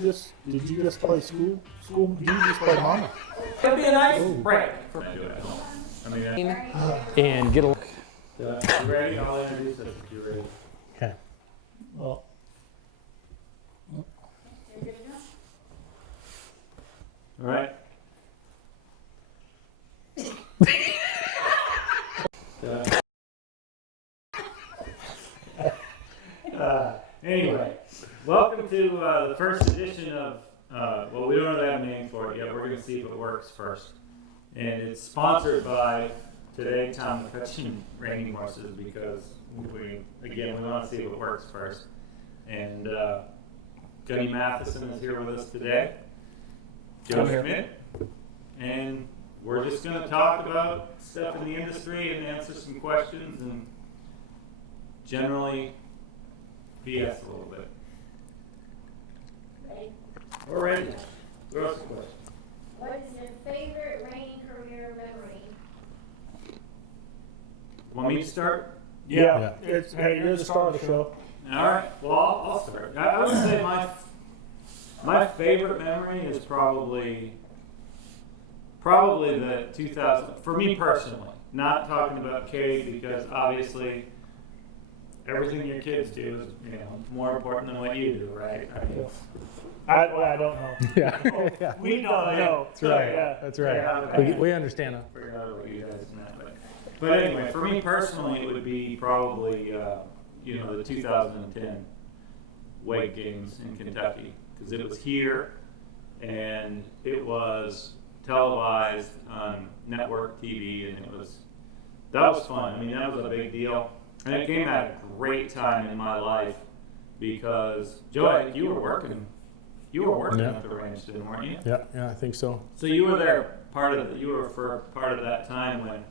Did you just play school? Did you just play mama? It'll be a nice break. And get a look. You ready? I'll introduce us if you're ready. Okay. Well, All right. Anyway, welcome to the first edition of, well, we don't have a name for it yet. We're going to see if it works first. And it's sponsored by today Tom Mccutcheon Reining horses because we want to see if it works first. And Gunny Mathison is here with us today. Joe Schmidt. And we're just going to talk about stuff in the industry and answer some questions and generally BS a little bit. Ready? We're ready. Throw us a question. What is your favorite reining career memory? Want me to start? yeah. Hey, you're the star of the show. All right. Well, I'll start. I would say my favorite memory is probably the 2000. For me personally, not talking about Kate because obviously everything your kids do is more important than what you do, right? I mean, I don't know. Yeah. We don't know. That's right. Yeah. That's right. We understand that. Figure out what you guys meant, but anyway, for me personally, it would be probably the 2010 Wake Games in Kentucky because it was here and it was televised on network TV and that was fun. I mean, that was a big deal, and it came at a great time in my life because Joey, you were working at the ranch, weren't you? Yeah, I think so. So you were there you were for part of that time when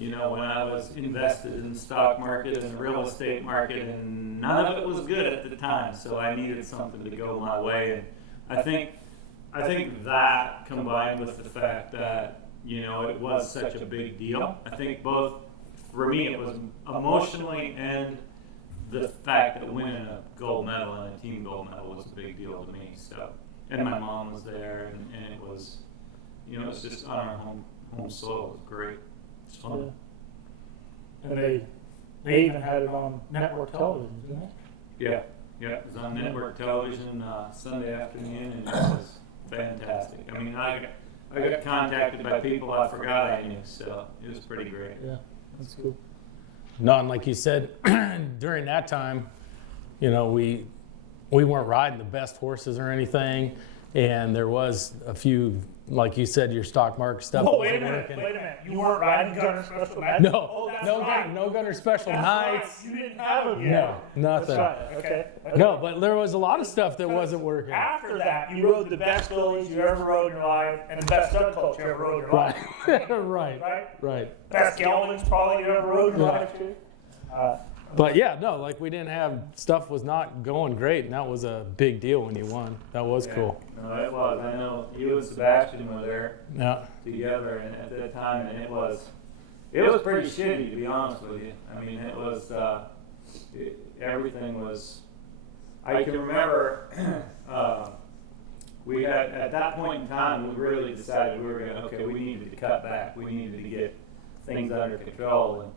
I was invested in the stock market and the real estate market, and none of it was good at the time. So I needed something to go my way, and I think that combined with the fact that it was such a big deal. I think both for me it was emotionally and the fact that winning a gold medal and a team gold medal was a big deal to me. So, and my mom was there, and it was, it was just on our home soil. It was great. It's fun. Yeah. And they even had it on network television, didn't they? Yeah. It was on network television Sunday afternoon, and it was fantastic. I mean, I got contacted by people I forgot I knew, so it was pretty great. Yeah, that's cool. No, and like you said, during that time, we weren't riding the best horses or anything, and there was a few, like you said, your stock market stuff. Oh, wait a minute. You weren't riding Gunner Special Nights? No, no Gunner Special Nights. Right. You didn't have them yet. No, nothing. That's right. Okay. No, but there was a lot of stuff that wasn't working. After that, you rode the best fillies you ever rode in your life, and the best subcoats you ever rode in your life. Right. Best geldings probably you ever rode in your life too. But yeah, no, like we didn't have, stuff was not going great, and that was a big deal when you won. That was cool. No, it was. I know you and Sebastian were there together and at that time, and it was pretty shitty, to be honest with you. I mean, it was, everything was, I can remember we had, at that point in time, we really decided we needed to cut back. We needed to get things under control. And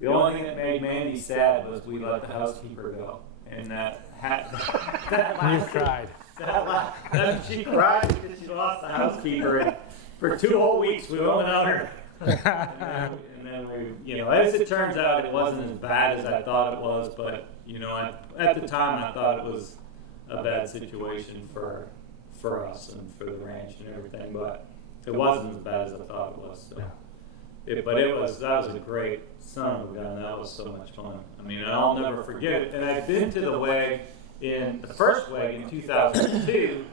the only thing that made Mandy sad was we let the housekeeper go. And that You cried. She cried because she lost the housekeeper. And for 2 whole weeks, we went without her. and then we, as it turns out, it wasn't as bad as I thought it was. But, at the time, I thought it was a bad situation for us and for the ranch and everything. But it wasn't as bad as I thought it was. So. That was a great son of a gun. That was so much fun. I mean, I'll never forget it. And I've been to the first WEG in 2002,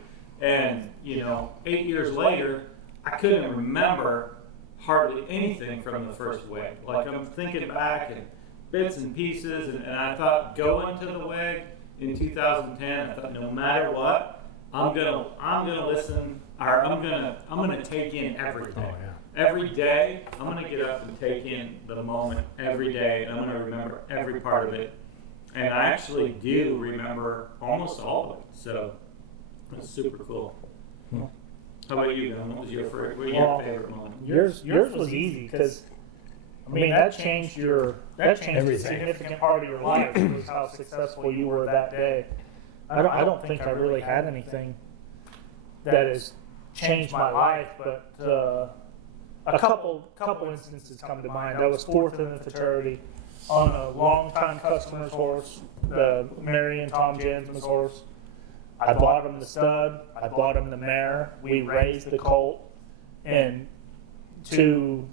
and 8 years later, I couldn't remember hardly anything from the first WEG. Like I'm thinking back and bits and pieces, and I thought going to the WEG in 2010, I thought no matter what, I'm gonna listen, or I'm gonna take in everything. Oh, yeah. Every day, I'm going to get up and take in the moment every day, and I'm going to remember every part of it. And I actually do remember almost all of it. So That's super cool. How about you, Gunn? What was your Well, favorite moment? Yours was easy because, I mean, that changed a significant part of your life. Was how successful you were that day. I don't think I really had anything that has changed my life, but a couple instances come to mind. I was fourth in the fraternity on a longtime customer's horse, the Mary and Tom Jansman's horse. I bought him the stud. I bought him the mare. We raised the colt, and to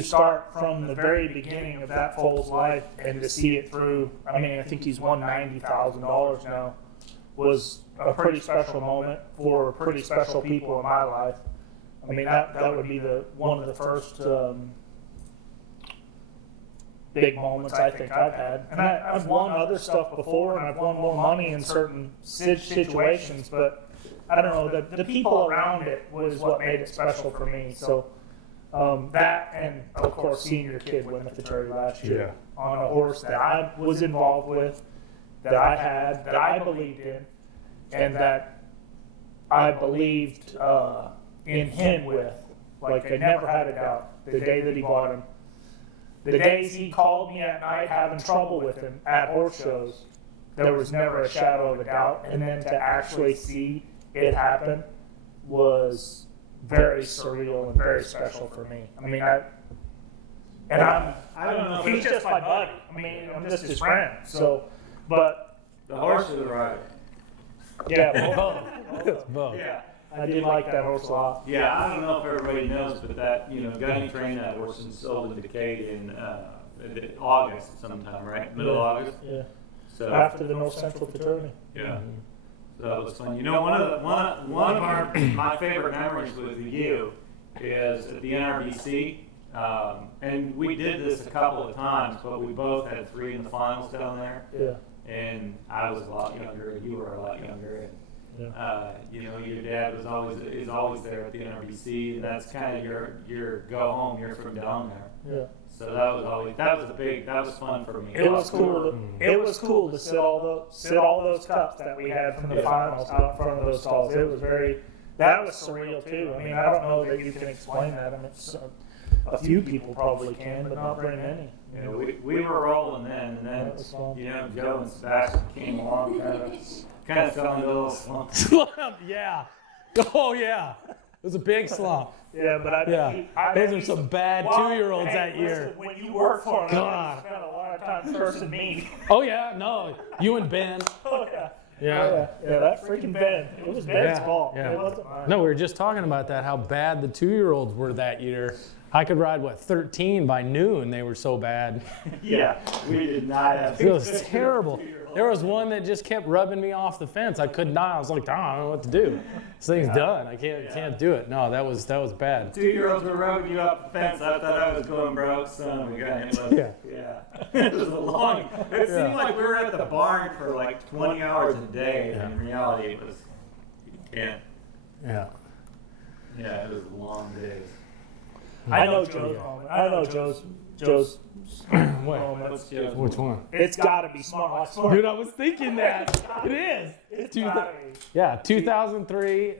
start from the very beginning of that foal's life and to see it through. I mean, I think he's won $90,000 now. Was a pretty special moment for pretty special people in my life. I mean, that would be one of the first big moments I think I've had. And I've won other stuff before, and I've won more money in certain situations, but I don't know, the people around it was what made it special for me. So that, and of course seeing your kid win the fraternity last year on a horse that I was involved with, that I had, that I believed in, and that I believed in him with. Like, I never had a doubt the day that he bought him. The days he called me at night having trouble with him at horse shows, there was never a shadow of a doubt. And then to actually see it happen was very surreal and very special for me. I mean, I don't know. He's just my buddy. I mean, I'm just his friend. So, but The horse or the rider? yeah, Both. yeah, I did like that horse a lot. Yeah, I don't know if everybody knows, but that, Gunny trained that horse and sold in Decatur in August sometime, right? Middle of August? Yeah. So After the North Central fraternity. yeah. So that was fun. One of my favorite memories with you is at the NRBC. And we did this a couple of times, but we both had 3 in the finals down there. Yeah. And I was a lot younger, and you were a lot younger. Yeah. Your dad is always there at the NRBC, and that's kind of your go home. You're from down there. Yeah. So that was fun for me. It was cool. It was cool to sit all those cups that we had from the finals out in front of those stalls. It was that was surreal too. I mean, I don't know that you can explain that. I mean, a few people probably can, but not very many. We were rolling then, and then Joe and Sebastian came along, kind of fell into a little slump. Slump, yeah. Oh, yeah. It was a big slump. Yeah, but those are some bad 2-year-olds that year. Listen, when you work for them, God. you spend a lot of time cursing me. Oh, yeah, no. You and Ben. Oh, yeah. Yeah. Yeah, that freaking Ben. It was Ben's fault. Yeah. It wasn't mine. No, we were just talking about that, how bad the 2-year-olds were that year. I could ride, 13 by noon. They were so bad. Yeah, we did not have. It was terrible. There was one that just kept rubbing me off the fence. I could not. I was like, I don't know what to do. This thing's done. I can't do it. No, that was bad. 2-year-olds were rubbing you up the fence. I thought I was going broke, son of a gun. Yeah. It was a long. It seemed like we were at the barn for like 20 hours a day. And in reality, it was. Yeah. Yeah. Yeah, it was long days. I know Joe's moment. I know Joe's moment. What's Joe's? Which one? It's got to be Smart. Dude, I was thinking that. It is. It's gotta be. Yeah, 2003.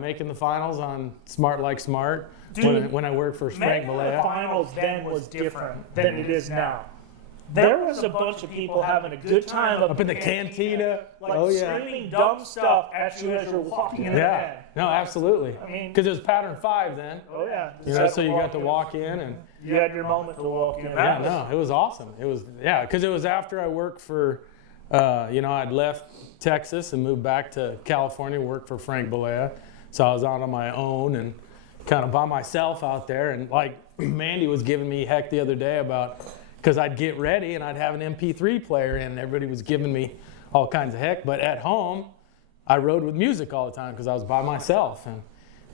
Making the finals on Smart Like Smart. Dude, when I worked for Frank Making the Malaya. finals then was different than it is now. There was a bunch of people having a good time Up in the cantina. like screaming dumb stuff at you as you're walking in the Yeah. den. No, absolutely. I mean, Because it was pattern 5 then. oh yeah. So you got to walk in and. You had your moment to walk in. Yeah, no, it was awesome. It was, because it was after I worked for, I'd left Texas and moved back to California, worked for Frank Balea. So I was out on my own and kind of by myself out there. And like Mandy was giving me heck the other day about, because I'd get ready and I'd have an MP3 player in and everybody was giving me all kinds of heck. But at home, I rode with music all the time because I was by myself.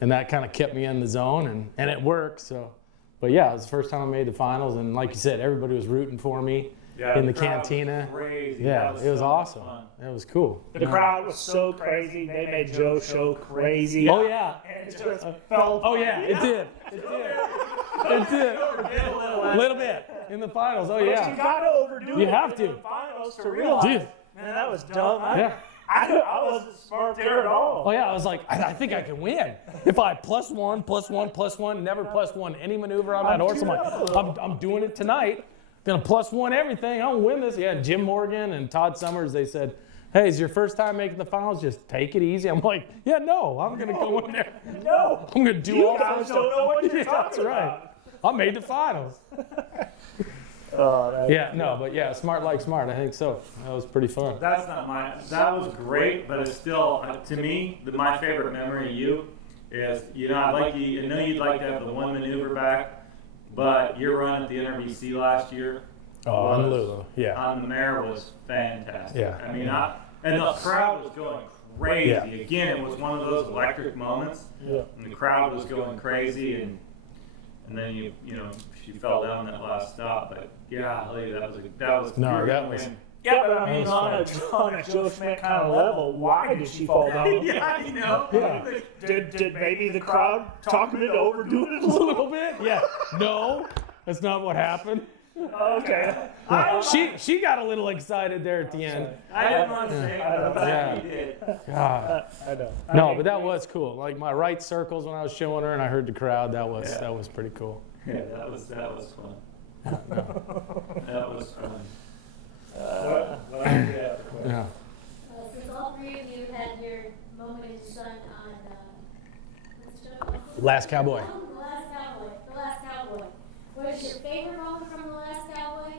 And that kind of kept me in the zone and it worked, so. But yeah, it was the first time I made the finals, and like you said, everybody was rooting for me in the cantina. Crazy. Yeah, it was awesome. Fun. It was cool. The crowd was so crazy. They made Joe's show crazy. Oh yeah. And it just felt. Oh yeah, it did. It did. A little bit in the finals. Oh You yeah. gotta overdo it. You have in to. the finals to realize. Dude. Man, that was dumb. Yeah. I wasn't smart there at all. Oh yeah, I was like, I think I can win. If I +1, +1, +1, never +1 any maneuver on that horse, I'm like, I'm doing it tonight. Gonna +1 everything. I'll win this. Yeah, Jim Morgan and Todd Summers, they said, hey, it's your first time making the finals, just take it easy. I'm like, yeah, no, I'm gonna go in there. No. I'm gonna do You all guys those don't know what you're Yeah, talking that's right. about. I made the finals. Yeah, no, but yeah, smart like smart. I think so. That was pretty fun. That's not my. That was great, but it's still to me my favorite memory of you is I'd like you. I know you'd like to have the one maneuver back, but your run at the NRBC last year. Oh, on Lulu, yeah. On the mare was fantastic. Yeah. I mean, and the crowd was going crazy. Yeah. Again, it was one of those electric moments. Yeah. And the crowd was going crazy, and then she fell down that last stop. But yeah, that was No, you were that gonna was- win. Yeah, but I mean, That was on a Joe Schmidt kind of level, why did she fall down? Yeah, I know. Yeah. Did maybe the crowd talking it over, doing it a A little? little bit, yeah. No, that's not what happened. Okay. She got a little excited there at the end. I didn't want to say it, but I'm glad you did. God. I know. No, but that was cool. Like my right circles when I was showing her and I heard the crowd, that was pretty cool. Yeah, that was fun. That was fun. Yeah. Since all three of you had your moment in the sun on, what's the show? Last Cowboy. The Last Cowboy. What is your favorite moment from The Last Cowboy?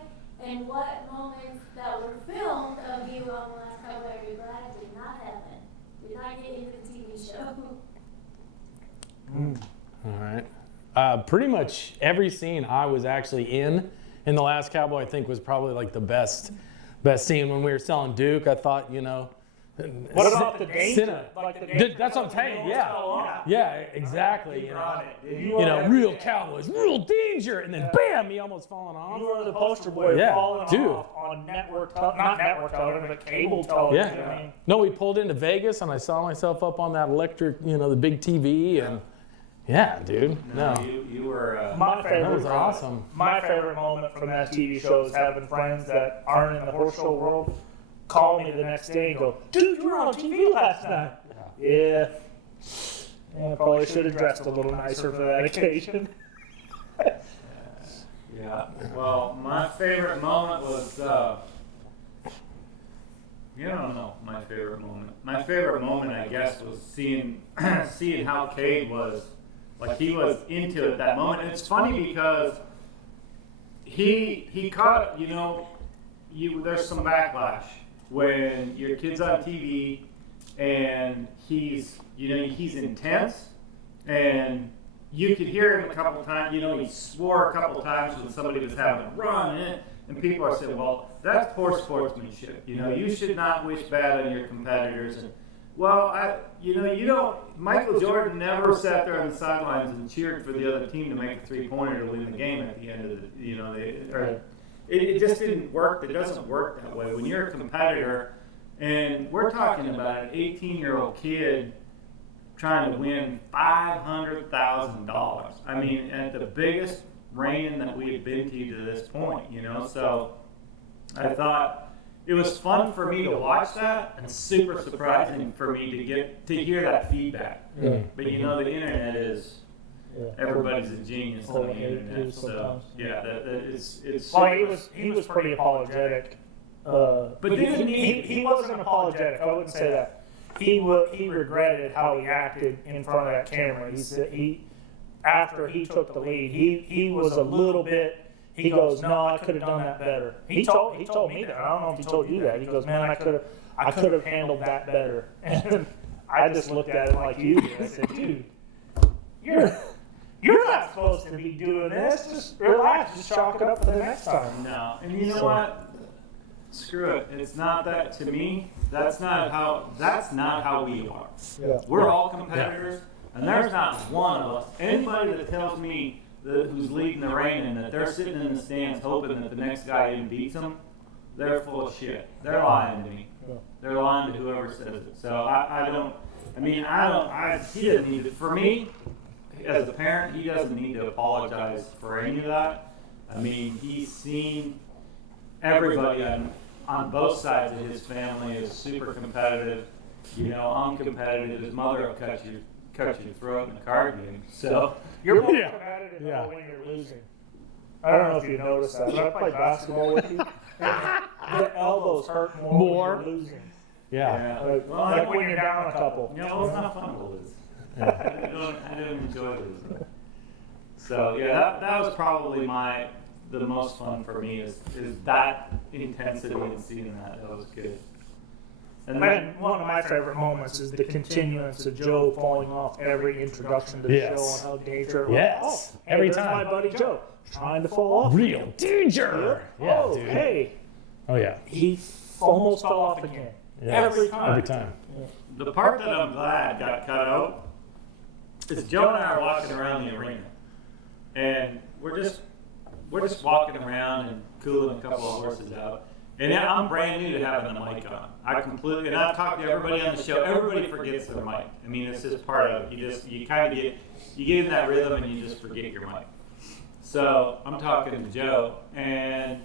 And what moments that were filmed of you on The Last Cowboy are you glad did not happen? Did not get into the TV show? All right. Pretty much every scene I was actually in The Last Cowboy, I think was probably like the best scene when we were selling Duke. I thought, What about the danger? Cinna. Like the danger That's what I'm saying. Yeah. Yeah, exactly. You were Real cowboys, real danger, and then bam, he almost falling off. You were the poster boy Yeah, falling dude. off on not network television, but cable television. Yeah. I mean, No, we pulled into Vegas and I saw myself up on that electric, the big TV, and yeah, dude. No, You were. my favorite. that was awesome. My favorite moment from that TV show is having friends that aren't in the horse show world call me the next day and go, "Dude, you were on TV last night." Yeah. I probably should have dressed a little nicer for that occasion. Yeah. Well, my favorite moment was. You don't know my favorite moment. My favorite moment, I guess, was seeing how Cade was. Like he was into it that moment. And it's funny because he caught, there's some backlash when your kid's on TV and he's intense, and you could hear him a couple times, he swore a couple times when somebody was having a run, and people are saying, well, that's poor sportsmanship. You should not wish bad on your competitors. And well, Michael Jordan never sat there on the sidelines and cheered for the other team to make a three-pointer to win the game at the end of it just didn't work. It doesn't work that way. When you're a competitor, and we're talking about an 18-year-old kid trying to win $500,000. I mean, at the biggest reining that we had been to this point, So I thought it was fun for me to watch that, and super surprising for me to hear that feedback. Yeah. But the internet is. Everybody's a genius on the internet, so sometimes. yeah, it's. Well, he was pretty apologetic. But didn't he wasn't apologetic. I wouldn't say that. He regretted how he acted in front of that camera. He said after he took the lead, he was a little bit. He goes, no, I could have done that better. He told me that. I don't know if he told you that. He goes, man, I could have handled that better. And I just looked at it like you did. I said, dude, you're not supposed to be doing this. Just relax. Just chalk it up for the next time. No, and you know what? Screw it. It's not that to me. That's not how we are. Yeah. We're all competitors, and there's not one of us. Anybody that tells me who's leading the reining that they're sitting in the stands hoping that the next guy even beats them, they're full of shit. They're lying to me. They're lying to whoever says it. So he doesn't need to. For me, as a parent, he doesn't need to apologize for any of that. I mean, he's seen everybody on both sides of his family is super competitive. You know, I'm competitive. His mother will cut your throat in a card game. So You're more Yeah. competitive Yeah. when you're losing. I don't know if you noticed that, but I played basketball with you. The elbows hurt more when you're losing. Yeah. Like when you're down a couple. You know, it's not fun to lose. I don't enjoy losing. So yeah, that was probably the most fun for me is that intensity and seeing that. That was good. And then One of my favorite moments is the continuance of Joe falling off every introduction to the Yes. show and how dangerous it was. Yes. Oh, hey, Every there's time. my buddy Joe trying to fall off. Real danger. Yeah, Oh, dude. hey. Oh yeah. He almost fell off again. Yes. Every time. Every time. the part that I'm glad got cut out is Joe and I are walking around the arena, and we're just walking around and cooling a couple of horses out. And I'm brand new to having the mic on. And I've talked to everybody on the show. Everybody forgets their mic. I mean, it's just part of it. You kind of get in that rhythm and you just forget your mic. So I'm talking to Joe, and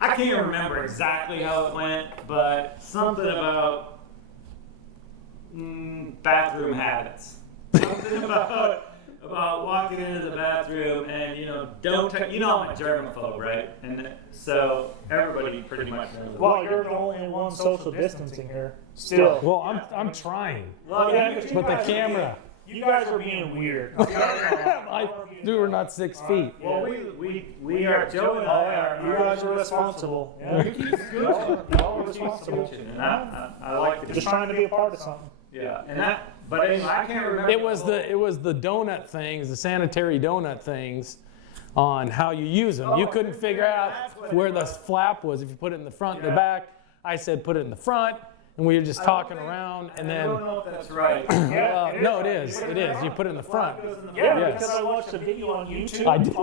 I can't remember exactly how it went, but something about bathroom habits. Something about walking into the bathroom and, I'm a germaphobe, right? And so everybody pretty much knows. Well, you're the only one social distancing here. Still. Well, I'm trying. Well, Yeah, but you But the guys are camera. You guys are being weird. We're not 6 feet. Well, we are, Joe and I are. You guys are responsible. Yeah. We keep scooching. Y'all are responsible. And I like to Just trying to be a part of something. Yeah, but anyway, I can't remember. It was the donut things, the sanitary donut things, on how you use them. You couldn't figure out where the flap was. If you put it in the front and the back, I said put it in the front, and we were just talking around, and I then. don't know if that's right. No, it is. It is. You put it in the front. Yeah, Yes. because I watched a video on YouTube I did too.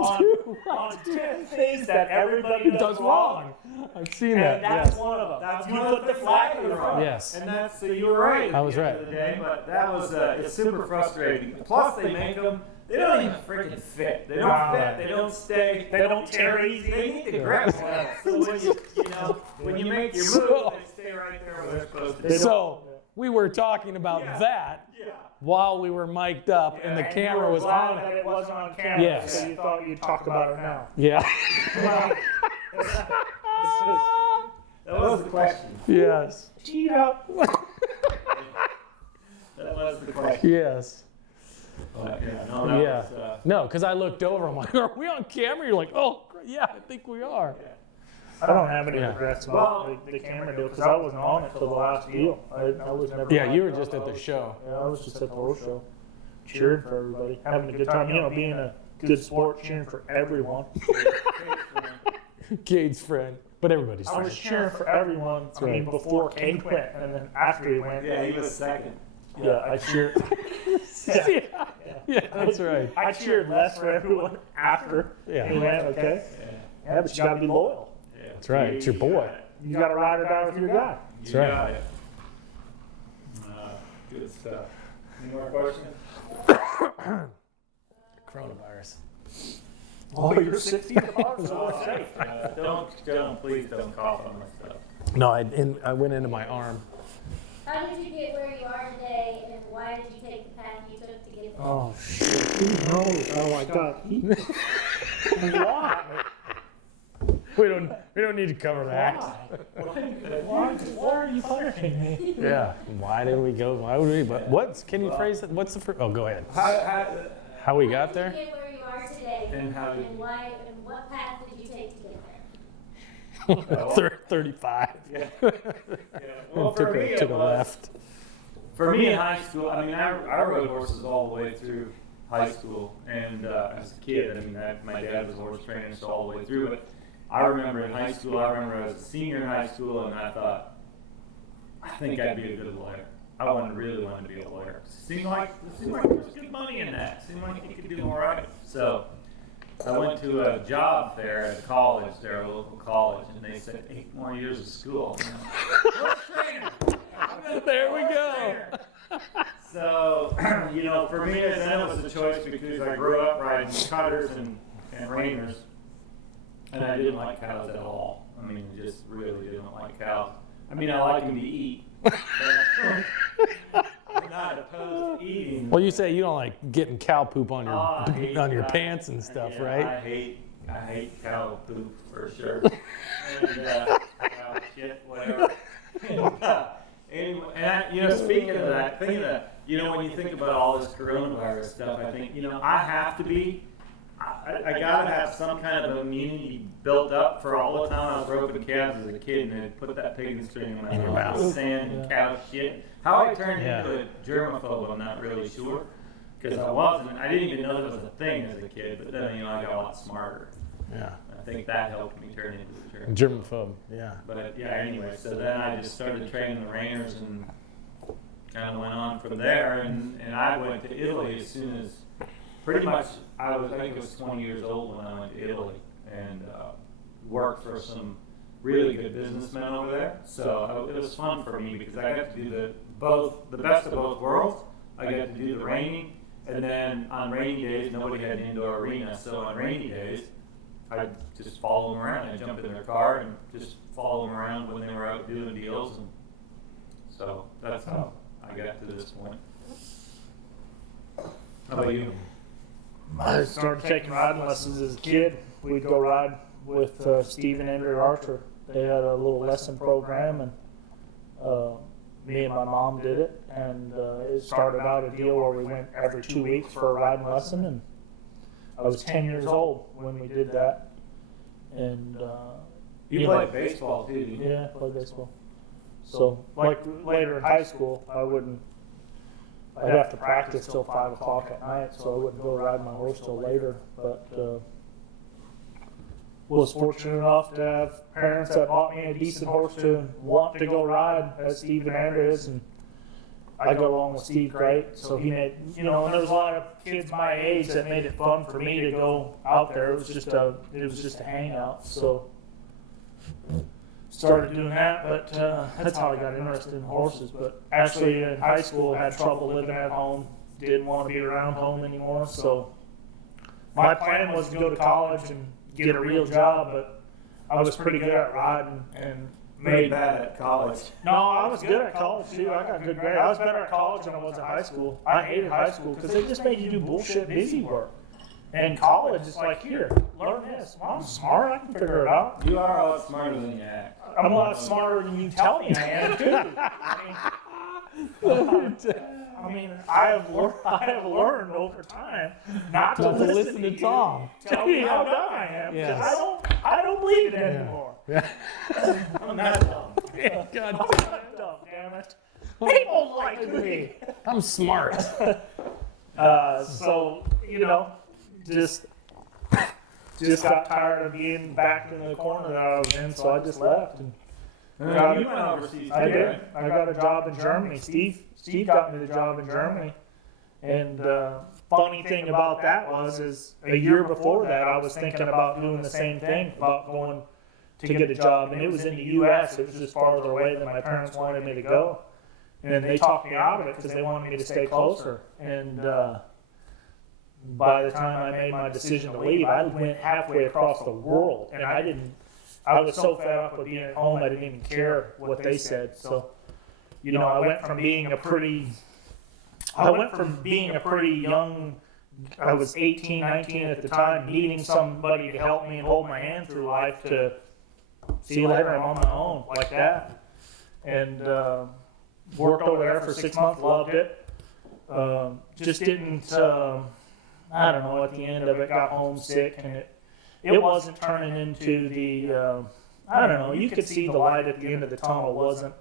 on 10 things that everybody Does wrong. I've seen that. And that's Yes. one of them. That's You one put of the the flag in the front. Yes. And that's, so you were right. I was at the right. end of the day, but that was, it's super frustrating. Plus, they make them, they don't even freaking fit. They don't fit, they don't stay. They don't tear easy. They need to grab well. So when you make your move, they stay right there where they're supposed to be. So we were talking about that while we were mic'd up, and the camera was on That it. it wasn't on camera, Yes. so you thought you'd talk about it now. Yeah. That was the question. Yes. Cheat up. That was the question. Yes. But, no, that Yeah. was, No, because I looked over. I'm like, are we on camera? You're like, oh, yeah, I think we are. I don't have any Yeah. regrets about the camera deal because I wasn't on it till the last deal. I was never. Yeah, you were just at the show. Yeah, I was just at the horse show, cheering for everybody, having a good time. Being a good sport, cheering for everyone. Cade's friend, but everybody's I friend. was cheering for everyone. I mean, right. before Cade went, and then after he went. Yeah, he was second. Yeah, I cheered. Yeah, that's right. I cheered less for everyone after Yeah. he went. Okay. Yeah, but you got to be loyal. Yeah. That's right. It's your boy. You got to ride or die with your guy. That's right. got it. Good stuff. Any more questions? Coronavirus. Oh, you're 6 feet apart, so we're safe. Please don't cough on my stuff. No, I went into my arm. How did you get where you are today, and why did you take the path you took to get there? Oh shit! Who knows? Oh my god! Why? We don't need to cover that. Why are you punishing me? Yeah. Why did we go? Why would we? But can you phrase it? What's the first? Oh, go ahead. How we got How there? did you get where you are today, And how did- and why, and what path did you take to get there? 35. Yeah. Well, for me, took a left. For me in high school, I mean, I rode horses all the way through high school, and as a kid, I mean, my dad was a horse trainer, so all the way through it. I remember in high school, I was a senior in high school, and I thought, I think I'd be a good lawyer. I really wanted to be a lawyer. It seemed like there was good money in that. It seemed like you could do all right. So I went to a job fair at a college, a local college, and they said 8 more years of school. Horse trainer. There we go. So, for me, then it was a choice because I grew up riding cutters and reiners, and I didn't like cows at all. I mean, just really didn't like want cows. I mean, I like them to eat. But I'm not opposed to eating. Well, you say you don't like getting cow poop on your I hate on your cow- pants and stuff, yeah, right? I hate cow poop for sure. And cow shit, whatever. Anyway, speaking of that, when you think about all this coronavirus stuff, I think, I have to be, I gotta have some kind of immunity built up for all the time I was roping calves as a kid and then put that pig string in my mouth with sand and cow shit. How I turned into a germaphobe, I'm not really sure. Because I didn't even know that was a thing as a kid, but then, I got a lot smarter. Yeah. I think that helped me turn into a germaphobe. Germaphobe. Yeah. But anyway, so then I just started training the reiners and kind of went on from there. And I went to Italy as soon as, pretty much, I think I was 20 years old when I went to Italy and worked for some really good businessmen over there. So it was fun for me because I got to do the best of both worlds. I got to do the reining, and then on rainy days, nobody had an indoor arena. So on rainy days, I'd just follow them around. I'd jump in their car and just follow them around when they were out doing deals. And so that's how I got to this point. How about you? I started taking riding lessons as a kid. We'd go ride with Steve and Andrew Archer. They had a little lesson program, and me and my mom did it. And it started out a deal where we went every 2 weeks for a riding lesson. And I was 10 years old when we did that. And You played baseball too, didn't you? yeah, I played baseball. So like later in high school, I'd have to practice till 5 o'clock at night, so I wouldn't go ride my horse till later. But was fortunate enough to have parents that bought me a decent horse to want to go ride, as Steve and Andrew is, and I got along with Steve great. So he made, and there was a lot of kids my age that made it fun for me to go out there. It was just a hangout. So started doing that, but that's how I got interested in horses. But actually in high school, I had trouble living at home, didn't want to be around home anymore. So my plan was to go to college and get a real job, but I was pretty good at riding and Made bad at college. no, I was good at college too. I got good grades. I was better at college than I was at high school. I hated high school because they just made you do bullshit busy work. And college is like, here, learn this. Well, I'm smart. I can figure it out. You are a lot smarter than you act. I'm a lot smarter than you tell me I am too. I mean, I have learned over time not to listen to Tom. Tell me how dumb I am, because Yes. I don't believe it anymore. I'm not dumb. God, I'm not dumb, damn it. People like me. I'm smart. So just got tired of being back in the corner that I was in, so I just left. And You went overseas I too, did. right? I got a job in Germany. Steve got me the job in Germany. And funny thing about that is a year before that, I was thinking about doing the same thing, about going to get a job. And it was in the U.S. It was just farther away than my parents wanted me to go. And they talked me out of it because they wanted me to stay closer. And by the time I made my decision to leave, I went halfway across the world. And I was so fed up with being at home, I didn't even care what they said. So, I went from being a pretty young, I was 18, 19 at the time, needing somebody to help me and hold my hand through life, to see you later, I'm on my own, like that. And worked over there for 6 months, loved it. Just didn't, I don't know, at the end of it, got homesick, and it wasn't turning into the, I don't know, you could see the light at the end of the tunnel wasn't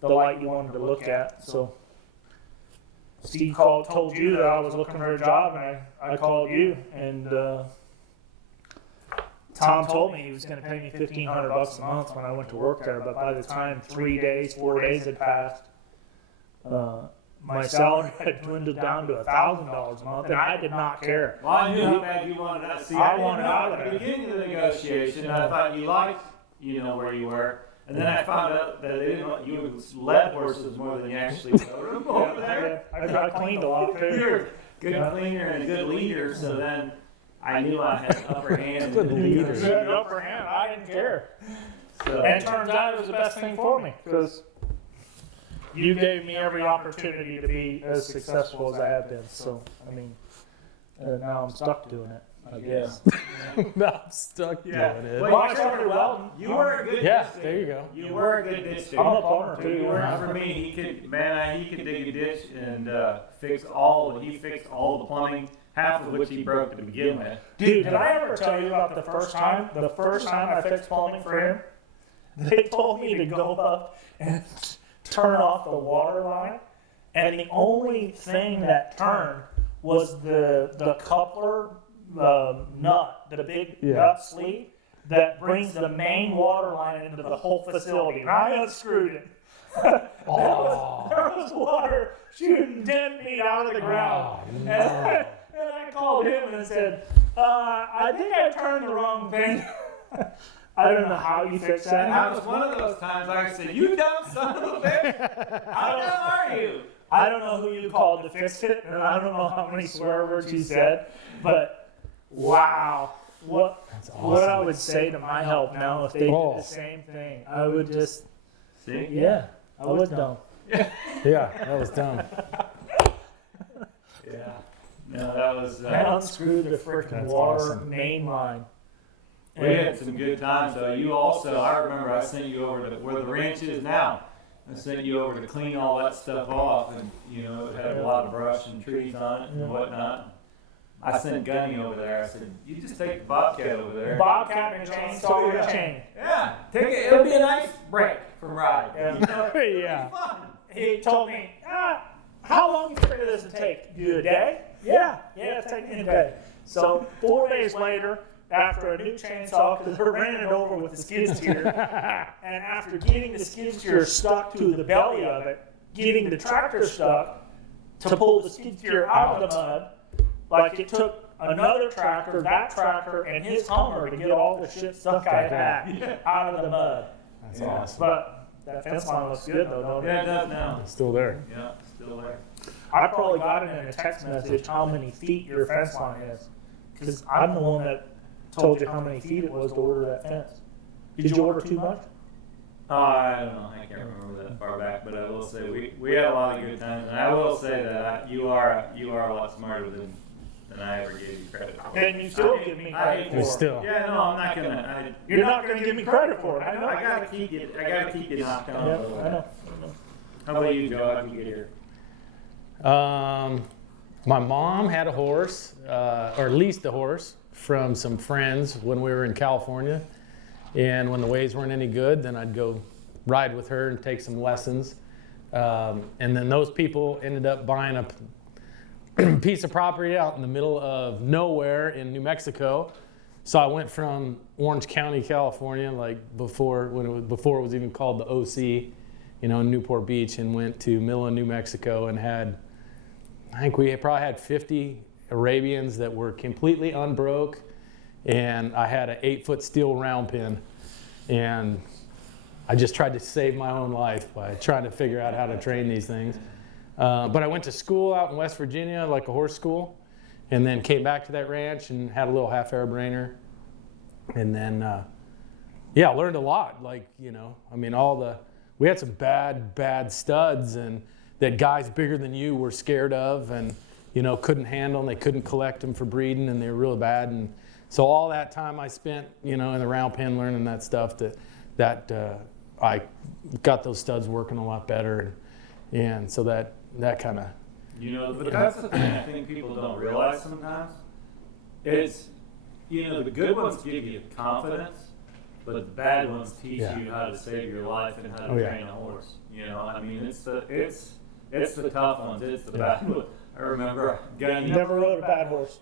the light you wanted to look at. So Steve told you that I was looking for a job, and I called you, and Tom told me he was going to pay me $1,500 a month when I went to work there, but by the time 4 days had passed, my salary had dwindled down to $1,000 a month, and I did not care. Well, I knew how bad you wanted out. See, I wanted out of at the there. beginning of the negotiation, I thought you liked, where you were. And then I found out that they didn't want you led horses more than you actually rode them over there. I cleaned a lot too. You're a good cleaner and a good leader, so then I knew I had the upper hand. Good leader. Good upper hand. I didn't care. So, And it turns out it was the best thing for me because you gave me every opportunity to be as successful as I have been. So, I mean, now I'm stuck doing it, I guess. I'm stuck Yeah. doing it. Well, I started welding. you were a good Yeah, ditch there you digger. go. You were a good ditch digger. I'm a plumber too. You weren't for me. He could dig a ditch and he fixed all the plumbing, half of which he broke to begin with. Dude, did I ever tell you about the first time? The first time I fixed plumbing for him, they told me to go up and turn off the water line, and the only thing that turned was the coupler nut, the big nut sleeve that brings the main water line into the whole facility. And I unscrewed it. There was water shooting 10 feet out of the ground. no. And I called him and said, I think I turned the wrong thing. I don't know how you fix that. And that was one of those times I said, "You dumb son of a bitch! How dumb are you?" I don't know who you called to fix it, and I don't know how many swear words you said, but wow. What I would say to my help now if they did the same thing, I would just, See? yeah, I would dumb. Yeah, that was dumb. Yeah. No, that was. I unscrewed the freaking That's water awesome. main line. We had some good times though. You also, I remember I sent you over to where the ranch is now. I sent you over to clean all that stuff off, and it had a lot of brush and trees on it and whatnot. I sent Gunny over there. I said, "You just take the Bobcat over there." Bobcat and chainsaw and chain. Yeah, take it. It'll be a nice break from ride. Yeah. Fun. He told me, how long do you figure this would take? You a day? Yeah, it's taking me a day. So 4 days later, after a new chainsaw, because they ran it over with the skid steer, and after getting the skid steer stuck to the belly of it, getting the tractor stuck to pull the skid steer out of the mud, like it took another tractor, that tractor, and his Hummer to get all the shit stuck I had out of the mud. That's awesome. But that fence line looks good though, don't Yeah, it? it does now. Still there. Yeah, still there. I probably got it in a text message how many feet your fence line is, because I'm the one that told you how many feet it was to order that fence. Did you order too much? I don't know. I can't remember that far back, but I will say we had a lot of good times, and I will say that you are a lot smarter than I ever gave you credit for. And you still give me credit for it. Still. Yeah, no, I'm not gonna. You're not going to give me credit for it. I know. I gotta keep you knocked down Yeah, a little I bit. know. How about you, Joe? How'd you get here? My mom had a horse, or leased a horse from some friends when we were in California. And when the waves weren't any good, then I'd go ride with her and take some lessons. And then those people ended up buying a piece of property out in the middle of nowhere in New Mexico. So I went from Orange County, California, like before it was even called the OC, in Newport Beach, and went to Midland, New Mexico, and I think we probably had 50 Arabians that were completely unbroke, and I had an 8-foot steel round pin, and I just tried to save my own life by trying to figure out how to train these things. But I went to school out in West Virginia, like a horse school, and then came back to that ranch and had a little half Arab reiner. And then, I learned a lot. We had some bad studs and that guys bigger than you were scared of and, couldn't handle them. They couldn't collect them for breeding and they were really bad. And so all that time I spent, in the round pen learning that stuff that I got those studs working a lot better. And so that kind of. But that's the thing I think people don't realize sometimes. It's, the good ones give you confidence, but the bad ones teach you how to save your life and how to train a horse. It's the tough ones. It's the bad ones. I remember Gunny. Never rode a bad horse.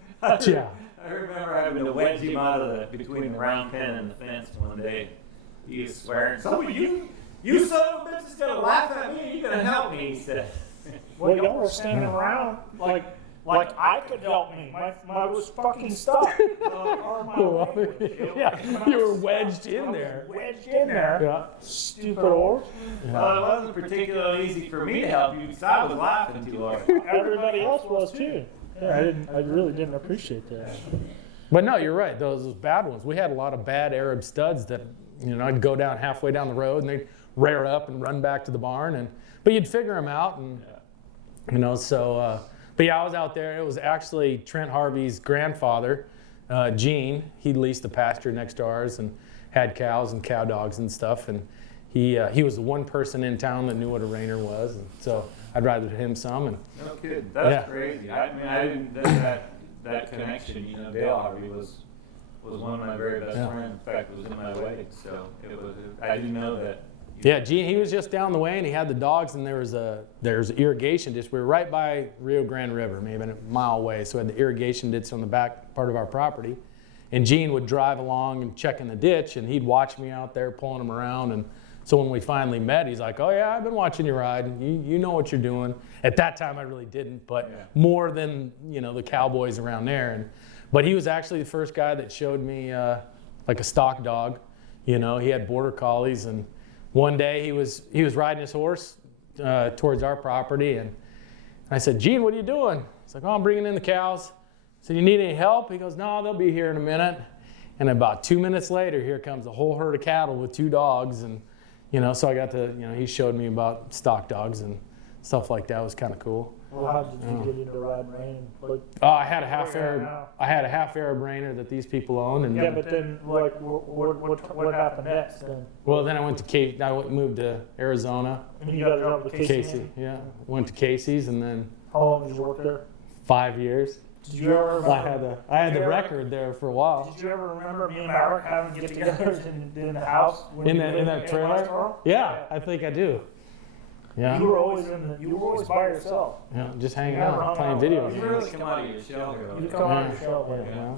Yeah. I remember having to wedge him out of between the round pen and the fence one day. He was swearing, "Some of you son of a bitch is gonna laugh at me. You're gonna help me," he said. Well, y'all were standing around like I could help me. I was fucking stuck. You were wedged in there. Wedged in there. Yeah. Stupid horse. Well, it wasn't particularly easy for me to help you because I was laughing too hard. Everybody else was too. Yeah, I really didn't appreciate that. But no, you're right. Those bad ones. We had a lot of bad Arab studs that, I'd go down halfway down the road and they'd rear up and run back to the barn, but you'd figure them out, and but yeah, I was out there. It was actually Trent Harvey's grandfather, Gene. He leased a pasture next to ours and had cows and cow dogs and stuff, and he was the one person in town that knew what a reiner was, and so I'd ride with him some. And no kidding, that's crazy. I mean, I didn't that connection. Dale Harvey was one of my very best friends. In fact, it was in my wedding, so I didn't know that. Yeah, Gene, he was just down the way, and he had the dogs, and there's irrigation ditch. We were right by Rio Grande River, maybe a mile away, so we had the irrigation ditch on the back part of our property. And Gene would drive along and check in the ditch, and he'd watch me out there pulling him around. And so when we finally met, he's like, "Oh yeah, I've been watching you ride, and you know what you're doing." At that time, I really didn't, but more than the cowboys around there. But he was actually the first guy that showed me like a stock dog. He had border collies, and one day he was riding his horse towards our property, and I said, "Gene, what are you doing?" He's like, "Oh, I'm bringing in the cows." I said, "You need any help?" He goes, "No, they'll be here in a minute." And about 2 minutes later, here comes a whole herd of cattle with 2 dogs, and so I got to, he showed me about stock dogs and stuff like that. It was kind of cool. Well, how did you get into riding Reining? I had a half Arab reiner that these people own, and yeah, but then what happened next then? Well, then I went to moved to Arizona. And you got a job with Casey? Yeah, went to Casey's, and then. How long did you work there? 5 years. Did you ever remember? I had the record there for a while. Did you ever remember me and Maverick having get-togethers in the house? In that trailer? Yeah, I think I do. Yeah. You were always by yourself. Yeah, just hanging out, playing video games. You really come out of your shell, girl. You come out of your shell, yeah.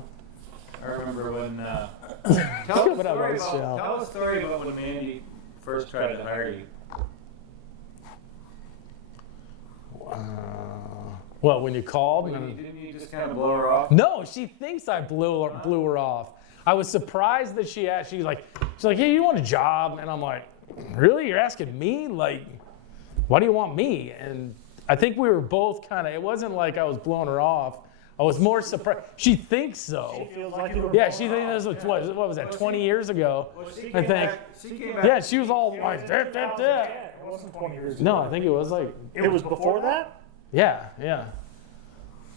I remember when. Tell a story about when Mandy first tried to hire you. What, when you called? Didn't you just kind of blow her off? No, she thinks I blew her off. I was surprised that she asked. She's like, "Hey, you want a job?" And I'm like, "Really? You're asking me? Like, why do you want me?" And I think we were both kind of. It wasn't like I was blowing her off. I was more surprised. She thinks so. She feels like you were she thinks this was what was that? 20 years ago. I think. She came back. Yeah, she was all like that. It wasn't 20 years ago. No, I think it was like. It was before that? Yeah.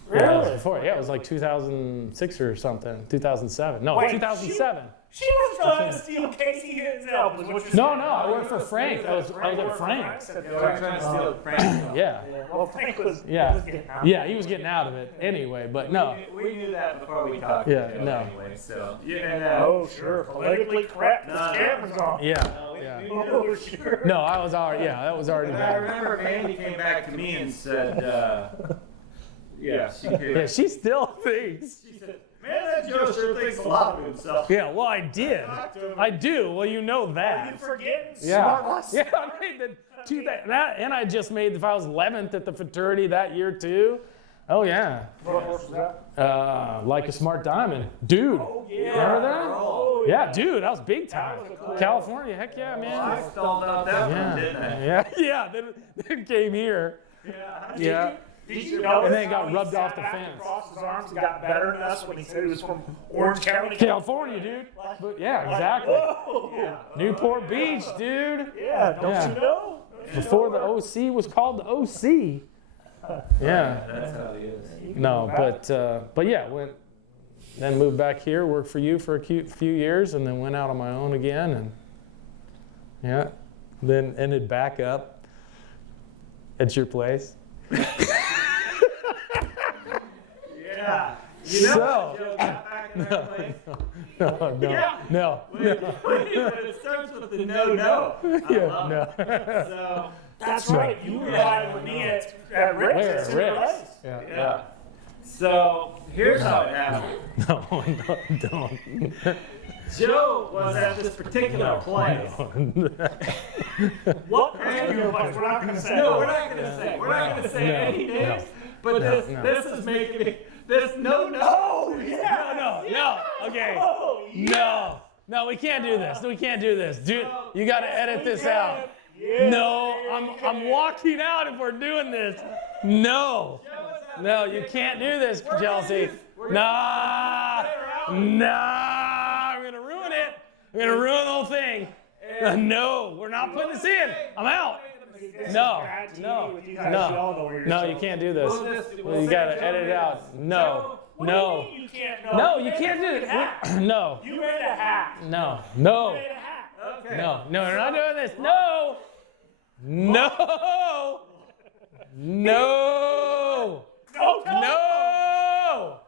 Really? Yeah, it was before. Yeah, it was like 2006 or something. 2007. No, Wait, 2007. She was trying to steal Casey's help. No, I worked for Frank. I was at Frank's. They were trying to steal Frank. Yeah. Well, Frank was getting out. Yeah, he was getting out of it anyway, but no. We knew that before we talked. Yeah, no. Anyway, so. Oh, sure. Politically correct. This camera's on. Yeah. Oh, sure. No, I was already. Yeah, that was already. And I remember Mandy came back to me and said, "Yeah, she did." Yeah, she still thinks. She said, "Man, that Joe sure thinks a lot of himself." Yeah, well, I did. I do. Well, you know that. You forgetting? Yeah. Yeah, I made that, and I just made if I was 11th at the fraternity that year too. Oh yeah. What horse was that? Like a Smart Diamond, dude. Oh, yeah. Remember that? Oh, Yeah, dude, that was big time. That was a cool California, heck yeah, man. Well, I stalled out that one, didn't I? Yeah. Then came here. Yeah. Did you know And then it got how he rubbed off sat the back fence. Across his arms and got better than us when he said he was from Orange County, California, dude. But yeah, exactly. Whoa. Yeah. Newport Beach, dude. Yeah, don't you know? Before the OC was called the OC. Yeah. That's how he is. No, but yeah, then moved back here, worked for you for a few years, and then went out on my own again, and yeah, then ended back up at your place. Yeah. You know, So- Joe got back in that place. No. But it starts with the no. I love it. So, That's right. You were riding with me at Rick's. Rick's. yeah. So, here's how it happened. No, don't. Joe was at this particular place. What particular place? We're not going to say. No, we're not going to say. We're not going to say any names. But this is making me. This no. Oh, yeah. No. Okay. Oh, yeah. No, we can't do this. We can't do this. Dude, you got to edit this out. Yeah. No, I'm walking out if we're doing this. No, you can't do this, Chelsea. Nah, we're gonna ruin it. We're gonna ruin the whole thing. No, we're not putting this in. I'm out. No, no, no, you can't do this. You gotta edit it out. No, no, no, you can't do it. No, You made a hat. no, no, You made a hat. Okay. no, no, we're not doing this. No, no, no, no.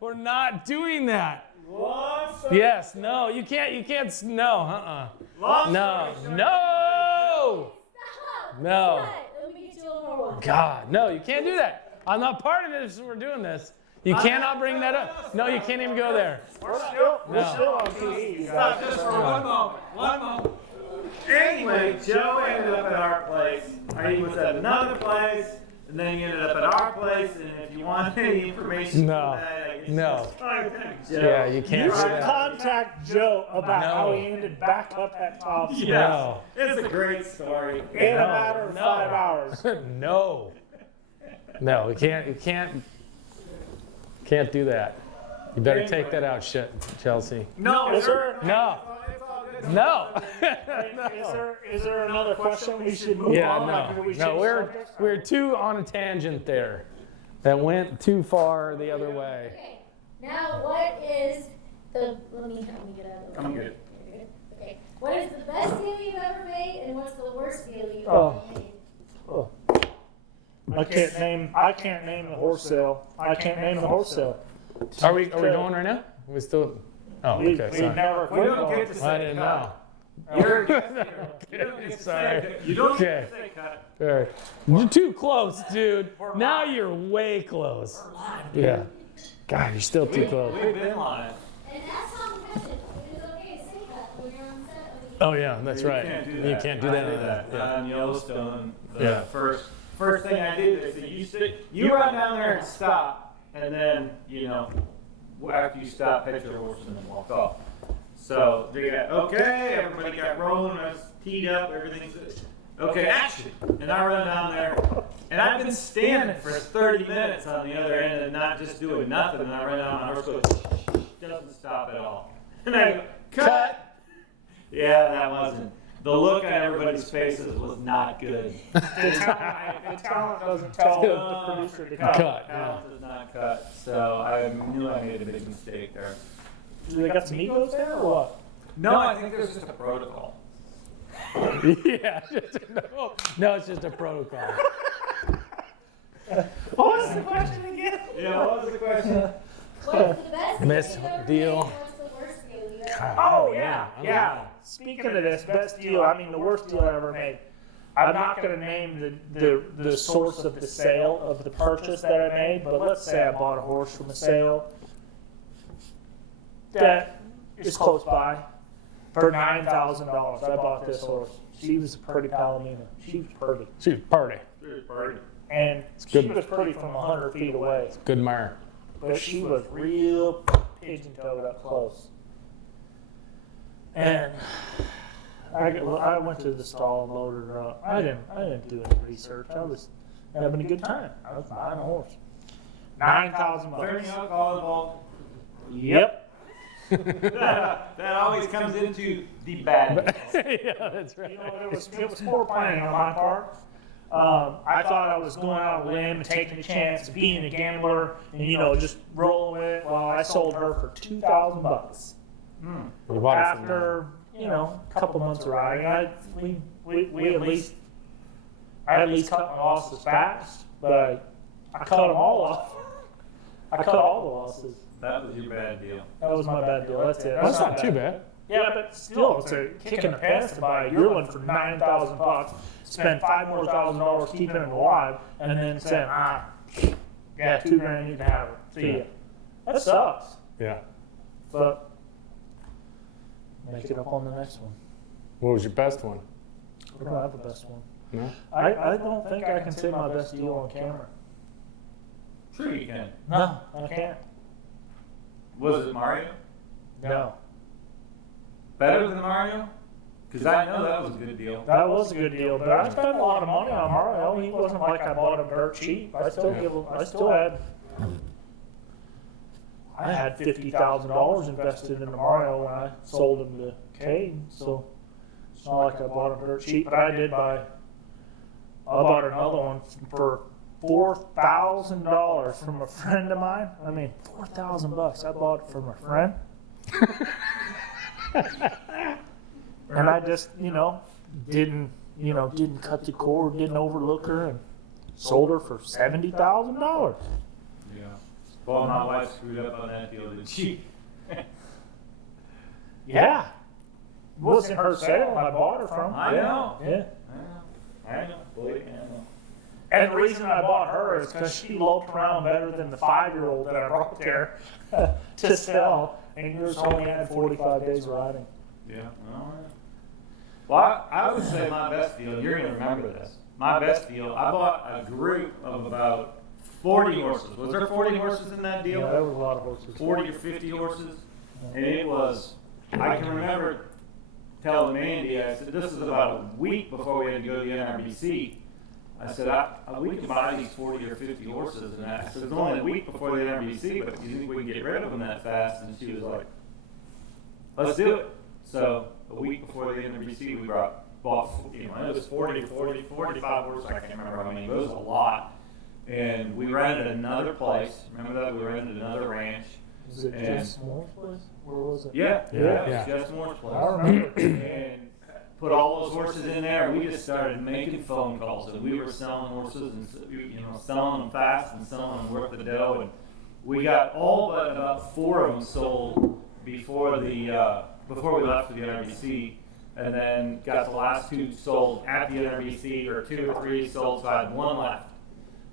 We're not doing that. Yes, no, you can't, no, no, no, Stop! no. Cut. Let me get you a little more one. God, no, you can't do that. I'm not part of this. We're doing this. You cannot bring that up. No, you can't even go there. We're still on TV. Stop just for one moment. Anyway, Joe ended up at our place. He was at another place, and then he ended up at our place. And if you want any information No. on that, I guess No. just contact Joe. Yeah, you You can't do should that. contact Joe about No. how he ended back up at Tom's Yes. No. It's a great story. in a No, matter of no. 5 hours. No. No, you can't do that. You better take that out, Chelsea. No, Is there, No. It's all good. No. is there another question we should move Yeah, on? Like, do we no. change We're subjects? too on a tangent there. That went too far the other way. Okay. Now, what is the? Let me get out of the way. I'm good. You're good? Okay. What is the best deal you've ever made, and what's the worst deal you've Oh. ever made? I can't name the horse sale. I can't name the horse sale. Are we going right now? We still. Oh, We okay. never Sorry. We quit don't on. get to say I didn't know. You're a guest here. You don't get to Sorry. say You don't Okay. get to say cut. All right. You're too close, dude. Now you're way close. Yeah. God, you're still too close. We've been live. And that's competition. It is okay to say that when you're on set. Oh yeah, that's You right. can't do You that. can't do I that. did that Yeah. on Yellowstone. The Yeah. first thing I did is that you run down there and stop, and then after you stop, pet your horse and then walk off. So they got okay, everybody got rolling, I was teed up, everything's good. Okay, action. And I run down there, and I've been standing for 30 minutes on the other end and not just doing nothing. And I run down, my horse goes, doesn't stop at all. And I go, cut. Yeah, that wasn't. The look on everybody's faces was not good. The talent doesn't tell the producer to cut. Cut. Talent does not cut. So I knew I made a big mistake there. Do they got some egos there or what? No, I think there's just a protocol. Yeah. No, it's just a protocol. What was the question again? Yeah, what was the question? What's the best Best deal you've ever deal. made, and what's the worst deal you've ever made? Oh, yeah, yeah. Speaking of this, best deal, I mean the worst deal I ever made. I'm not going to name the source of the sale of the purchase that I made, but let's say I bought a horse from a sale that is close by for $9,000. I bought this horse. She was a pretty Palomino. She was pretty. She's party. And good. she was pretty from 100 feet away. Good mare. But she was real pigeon-toed up close. And I went to the stall and loaded her up. I didn't do any research. I was having a good time. I was buying a horse. $9,000. Very alcohol involved. Yep. That always comes into the bad. Yeah, that's right. You know, it was poor planning on my part. I thought I was going out on a limb and taking a chance of being a gambler and just rolling with it. Well, I sold her for $2,000. You bought it After a couple months of riding, I at least cut my losses fast, but I cut them all off. I cut all the losses. That was your bad deal. That was my bad deal. That's it. That's not too bad. Yeah, but still, it's a kick in the pants to buy a yearling for $9,000, spend $5,000 more keeping it alive, and then say, $2,000 you can have it. See ya. That sucks. Yeah. But make it up on the next one. What was your best one? I don't have the best one. No. I don't think I can say my best deal on camera. Sure you can. No, I can't. Was it Mario? No. Better than Mario? Because I know that was a good deal. That was a good deal, but I spent a lot of money on Mario. He wasn't like I bought him dirt cheap. I still I had $50,000 invested in Mario when I sold him to Cade, so it's not like I bought him dirt cheap. But I bought another one for $4,000 from a friend of mine. I mean, $4,000. I bought it from a friend. And I just, didn't cut the cord, didn't overlook her, and sold her for $70,000. Yeah. Well, my wife screwed up on that deal, did she? Yeah. It wasn't her sale. I bought her from. I know. Yeah. I know. Believe me, I know. And the reason I bought her is because she loped around better than the 5-year-old that I brought there to sell. And yours only had 45 days riding. Yeah. Well, I would say my best deal, you're going to remember this. My best deal, I bought a group of about 40 horses. Was there 40 horses in that deal? Yeah, there was a lot of horses. 40 or 50 horses. And it was, I can remember telling Mandy, I said, this is about a week before we had to go to the NRBC. I said, we can buy these 40 or 50 horses. And I said, it's only a week before the NRBC, but do you think we can get rid of them that fast? And she was like, let's do it. So a week before the NRBC, we bought, it was 45 horses, I can't remember how many, but it was a lot. And we rented another place. Remember that? We rented another ranch. Was it just Moore's place? Where was it? Yeah, it Yeah. was just Moore's place. I remember. And put all those horses in there. We just started making phone calls, and we were selling horses and selling them fast and selling them worth the dough. And we got all but about 4 of them sold before we left for the NRBC, and then got the last 2 sold at the NRBC, or 2 or 3 sold, so I had 1 left.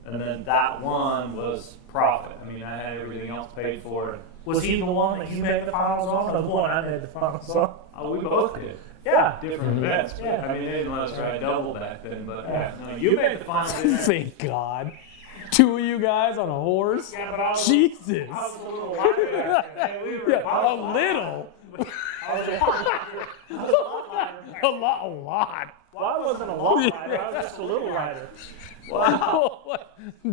And then that one was profit. I mean, I had everything else paid for it. Was he the one that you made the finals on, or the one I made the finals on? Oh, we both did. Yeah. Different events. But, Yeah. I mean, they didn't let us try double back then, but yeah. No, you made the final dinner. Thank God. 2 of you guys on a horse? Yeah, but I was, Jesus. I was a little lighter back then. Hey, we were Yeah, a little. I was a lot lighter. A lot. Well, I wasn't a lot lighter. I was just a little lighter. Wow.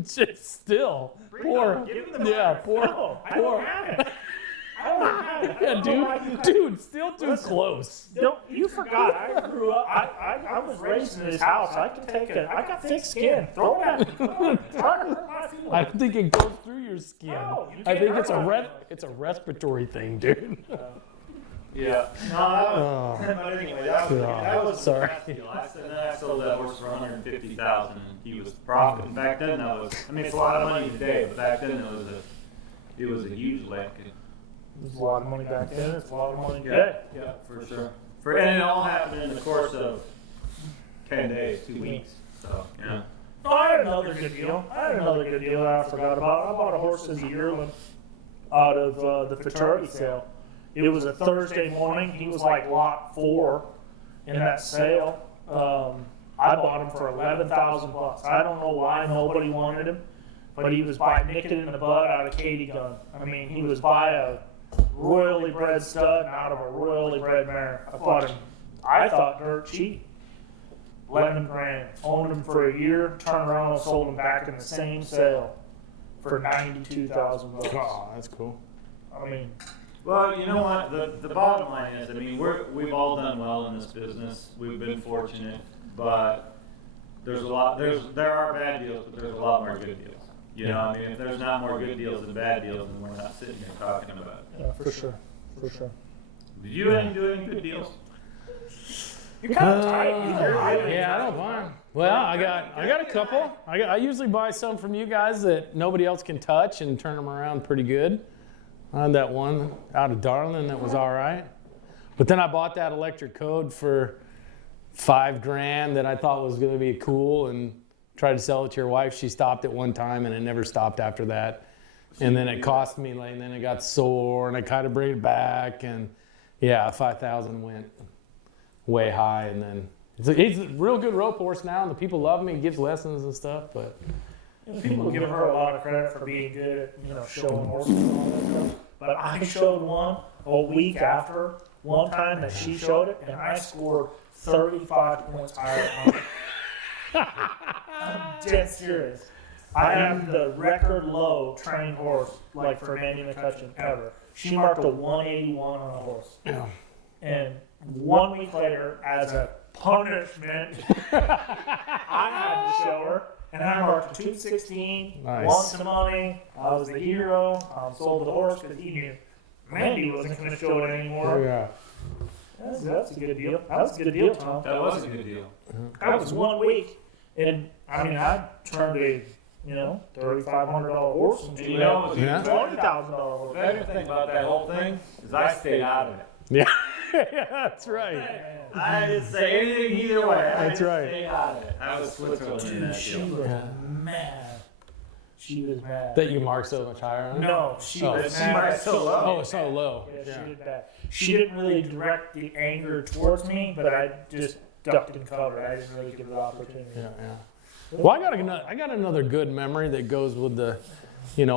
Just still. Poor. Give him the Yeah, poor. No, I don't Poor. have it. I don't have it. I don't know why you Dude, still too close. Don't, you forgot. I grew up. I was raised in his house. I got thick skin. Throw it at me. Try to hurt my feelings. I don't think it goes through your skin. No, you I can't think hurt it's my it's a respiratory thing, dude. Yeah. No, that was, but anyway, that was sorry. the last deal. I sold that horse for $150,000, and he was profiting. Back then, it's a lot of money today, but back then it was a huge lick. It was a lot of money back then. It's a lot of money Yeah, today. yeah, for sure. And it all happened in the course of 10 days, 2 weeks. So yeah. No, I had another good deal. That I forgot about. I bought a horse as a yearling out of the fraternity sale. It was a Thursday morning. He was like lot 4 in that sale. I bought him for $11,000. I don't know why nobody wanted him, but he was by nicked in the bud out of Katie Gun. I mean, he was by a royally bred stud and out of a royally bred mare. I bought him, I thought, dirt cheap. 11 grand. Owned him for a year, turned around and sold him back in the same sale for $92,000. Oh, that's cool. I mean, Well, you know what? The bottom line is, I mean, we've all done well in this business. We've been fortunate, but there are bad deals, but there's a lot more good deals. You know, I mean, if there's not more good deals than bad deals, then we're not sitting here talking about it. yeah, for sure. Did you do any good deals? You're kind of tight. Yeah, I don't mind. Well, I got a couple. I usually buy some from you guys that nobody else can touch and turn them around pretty good. I had that one out of Darling that was all right. But then I bought that electric code for $5 grand that I thought was going to be cool and tried to sell it to your wife. She stopped at one time and it never stopped after that. And then it cost me, and then it got sore and I kind of bring it back. And yeah, 5,000 went way high. And then he's a real good rope horse now and the people love him. He gives lessons and stuff, but People give her a lot of credit for being good at, showing horses and all that stuff. But I showed one a week after one time that she showed it, and I scored 35 points higher on it. I'm dead serious. I have the record low trained horse, like for Mandy McCutcheon ever. She marked a 181 on a horse. Yeah. And 1 week later, as a punishment, I had to show her, and I marked a 216, Nice. won some money. I was the hero. Sold the horse because he knew Mandy wasn't going to show it anymore. Yeah. That's a good deal. That was a good deal, Tom. That was a good deal. That was 1 week, and I mean, I turned a $3,500 horse into You know, a Yeah. $20,000 The horse. better thing about that whole thing is I stayed out of it. Yeah. Yeah, that's right. I didn't say anything either way. I That's just right. stayed out of it. I was Switzerland in Dude, that she deal. was mad. She was mad. That you marked so much higher on it? No, she Oh. was She mad. marked so low. Oh, it's so low. Yeah, Yeah. she did bad. She didn't really direct the anger towards me, but I just ducked and covered. I didn't really give the opportunity. Yeah, yeah. Well, I got another good memory that goes with the,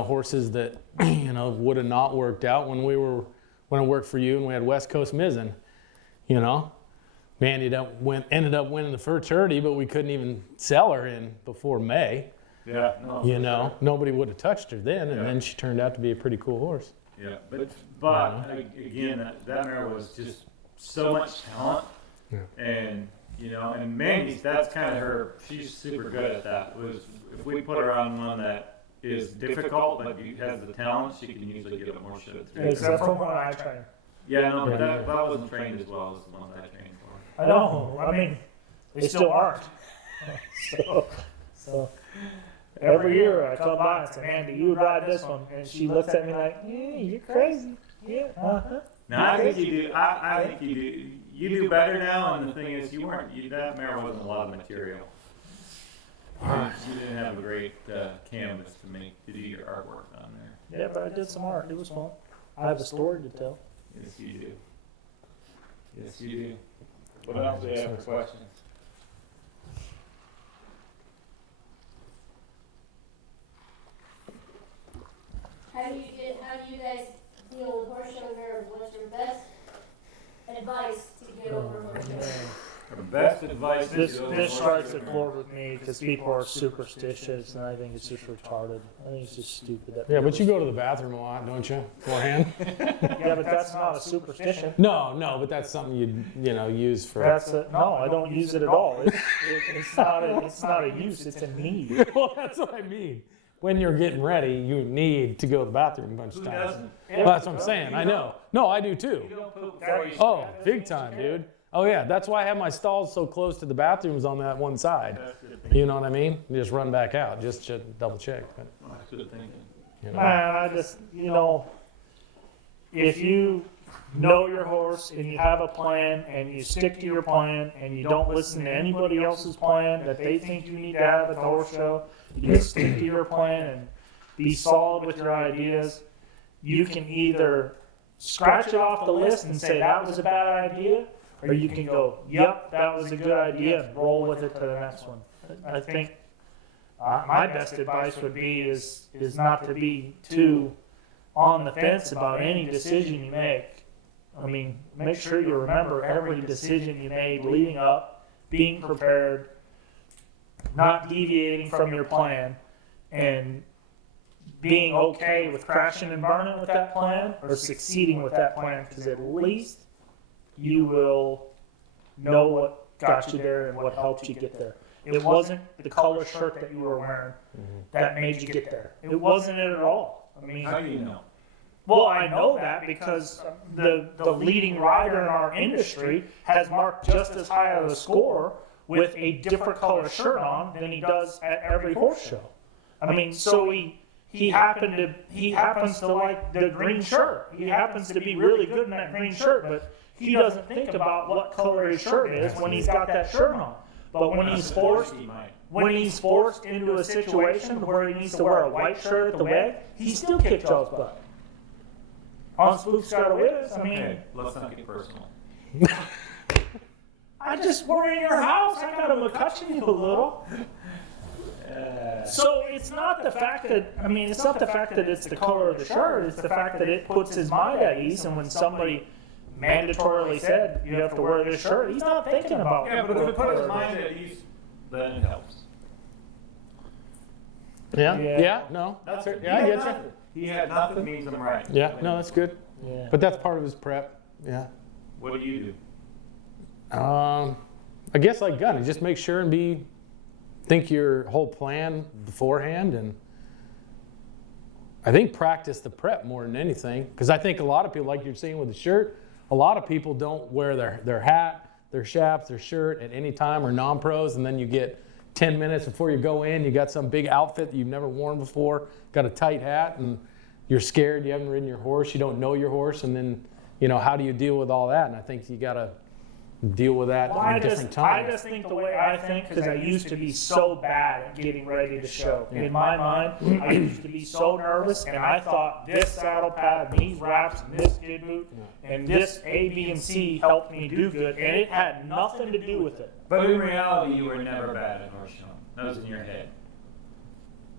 horses that, would have not worked out when I worked for you and we had West Coast Mizzen. Mandy ended up winning the futurity, but we couldn't even sell her in before May. Yeah, no. Nobody would have touched her then, and Yeah. then she turned out to be a pretty cool horse. Yeah, but again, that mare was just so much talent, Yeah. and and Mandy's, that's kind of her. She's super good at that. If we put her on one that is difficult but has the talent, she can usually get more shit through. Except for when I trained. Yeah, no, but that wasn't trained as well as the ones I trained for. I know. I mean, they still aren't. so every year I come by and say, Andy, you would ride this one. And she looks at me like, yeah, you're crazy. Yeah, uh-huh. No, I think you do. I think you do. You do better now, and the thing is, that mare wasn't a lot of material. You didn't have a great canvas to do your artwork on there. Yeah, but I did some art. It was fun. I have a story to tell. Yes, you do. Yes, you do. What else do you have for questions? How do you guys deal with horse show nerves? What's your best advice to get over horse show nerves? Our best advice is This strikes a chord with me because people are superstitious, and I think it's just retarded. I think it's just stupid. That Yeah, but you go to the bathroom a lot, don't you? Beforehand? Yeah, but that's not a superstition. No, but that's something you'd use for. No, I don't use it at all. It's not a use. It's a need. Well, that's what I mean. When you're getting ready, you need to go to the bathroom a bunch of Who times. doesn't? Well, that's what I'm saying. I know. No, I do too. You don't poop before you Oh, big time, dude. Oh yeah, that's why I have my stalls so close to the bathrooms on that one side. You know what I mean? You just run back out, just to double check. But, That's good thinking. you know. Man, I just, if you know your horse and you have a plan and you stick to your plan and you don't listen to anybody else's plan that they think you need to have at the horse show, you just stick to your plan and be solid with your ideas, you can either scratch it off the list and say that was a bad idea, or you can go, yep, that was a good idea, and roll with it to the next one. I think my best advice would be is not to be too on the fence about any decision you make. I mean, make sure you remember every decision you made leading up, being prepared, not deviating from your plan, and being okay with crashing and burning with that plan or succeeding with that plan, because at least you will know what got you there and what helped you get there. It wasn't the color shirt that you were wearing that made you get there. It wasn't it at all. I mean, How do you know? well, I know that because the leading rider in our industry has marked just as high of a score with a different color shirt on than he does at every horse show. I mean, so he happens to like the green shirt. He happens to be really good in that green shirt, but he doesn't think about what color his shirt is when he's got that shirt on. But when he's forced into a situation where he needs to wear a white shirt at the wag, he still kicks y'all's butt. On Spooks Gotta Whiz, I mean, Okay, let's not get personal. we're in your house. I gotta Mccutcheon you a little. So it's not the fact that, it's the color of the shirt. It's the fact that it puts his mind at ease. And when somebody mandatorily said you have to wear this shirt, he's not thinking about. Yeah, but if it put his mind at ease, then it helps. Yeah. No, that's it. Yeah, I get you. He had nothing means I'm right. Yeah, no, that's good. Yeah. But that's part of his prep. Yeah. What do you do? I guess like Gunny, just make sure and think your whole plan beforehand, and I think practice the prep more than anything, because I think a lot of people, like you're saying with the shirt, a lot of people don't wear their hat, their chaps, their shirt at any time, or non-pros, and then you get 10 minutes before you go in, you got some big outfit that you've never worn before, got a tight hat, and you're scared, you haven't ridden your horse, you don't know your horse, and then, how do you deal with all that? And I think you got to deal with that at different times. I just think the way I think, because I used to be so bad at getting ready to show. In my mind, I used to be so nervous, and I thought this saddle pad, and these wraps, and this skid boot, and this A, B, and C helped me do good, and it had nothing to do with it. But in reality, you were never bad at horse showing. That was in your head.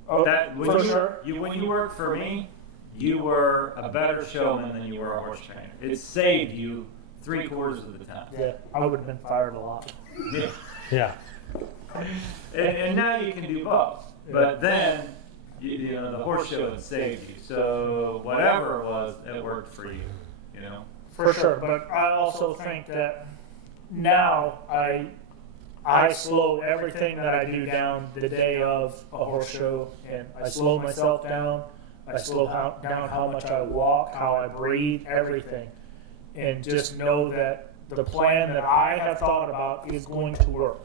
Oh, When sure. you worked for me, you were a better showman than you were a horse trainer. It saved you 3/4 of the time. Yeah, I would have been fired a lot. Yeah. Yeah. And now you can do both. But then, the horse show had saved you. So whatever it was, it worked for you. For sure, but I also think that now I slow everything that I do down the day of a horse show, and I slow myself down. I slow down how much I walk, how I breathe, everything, and just know that the plan that I have thought about is going to work.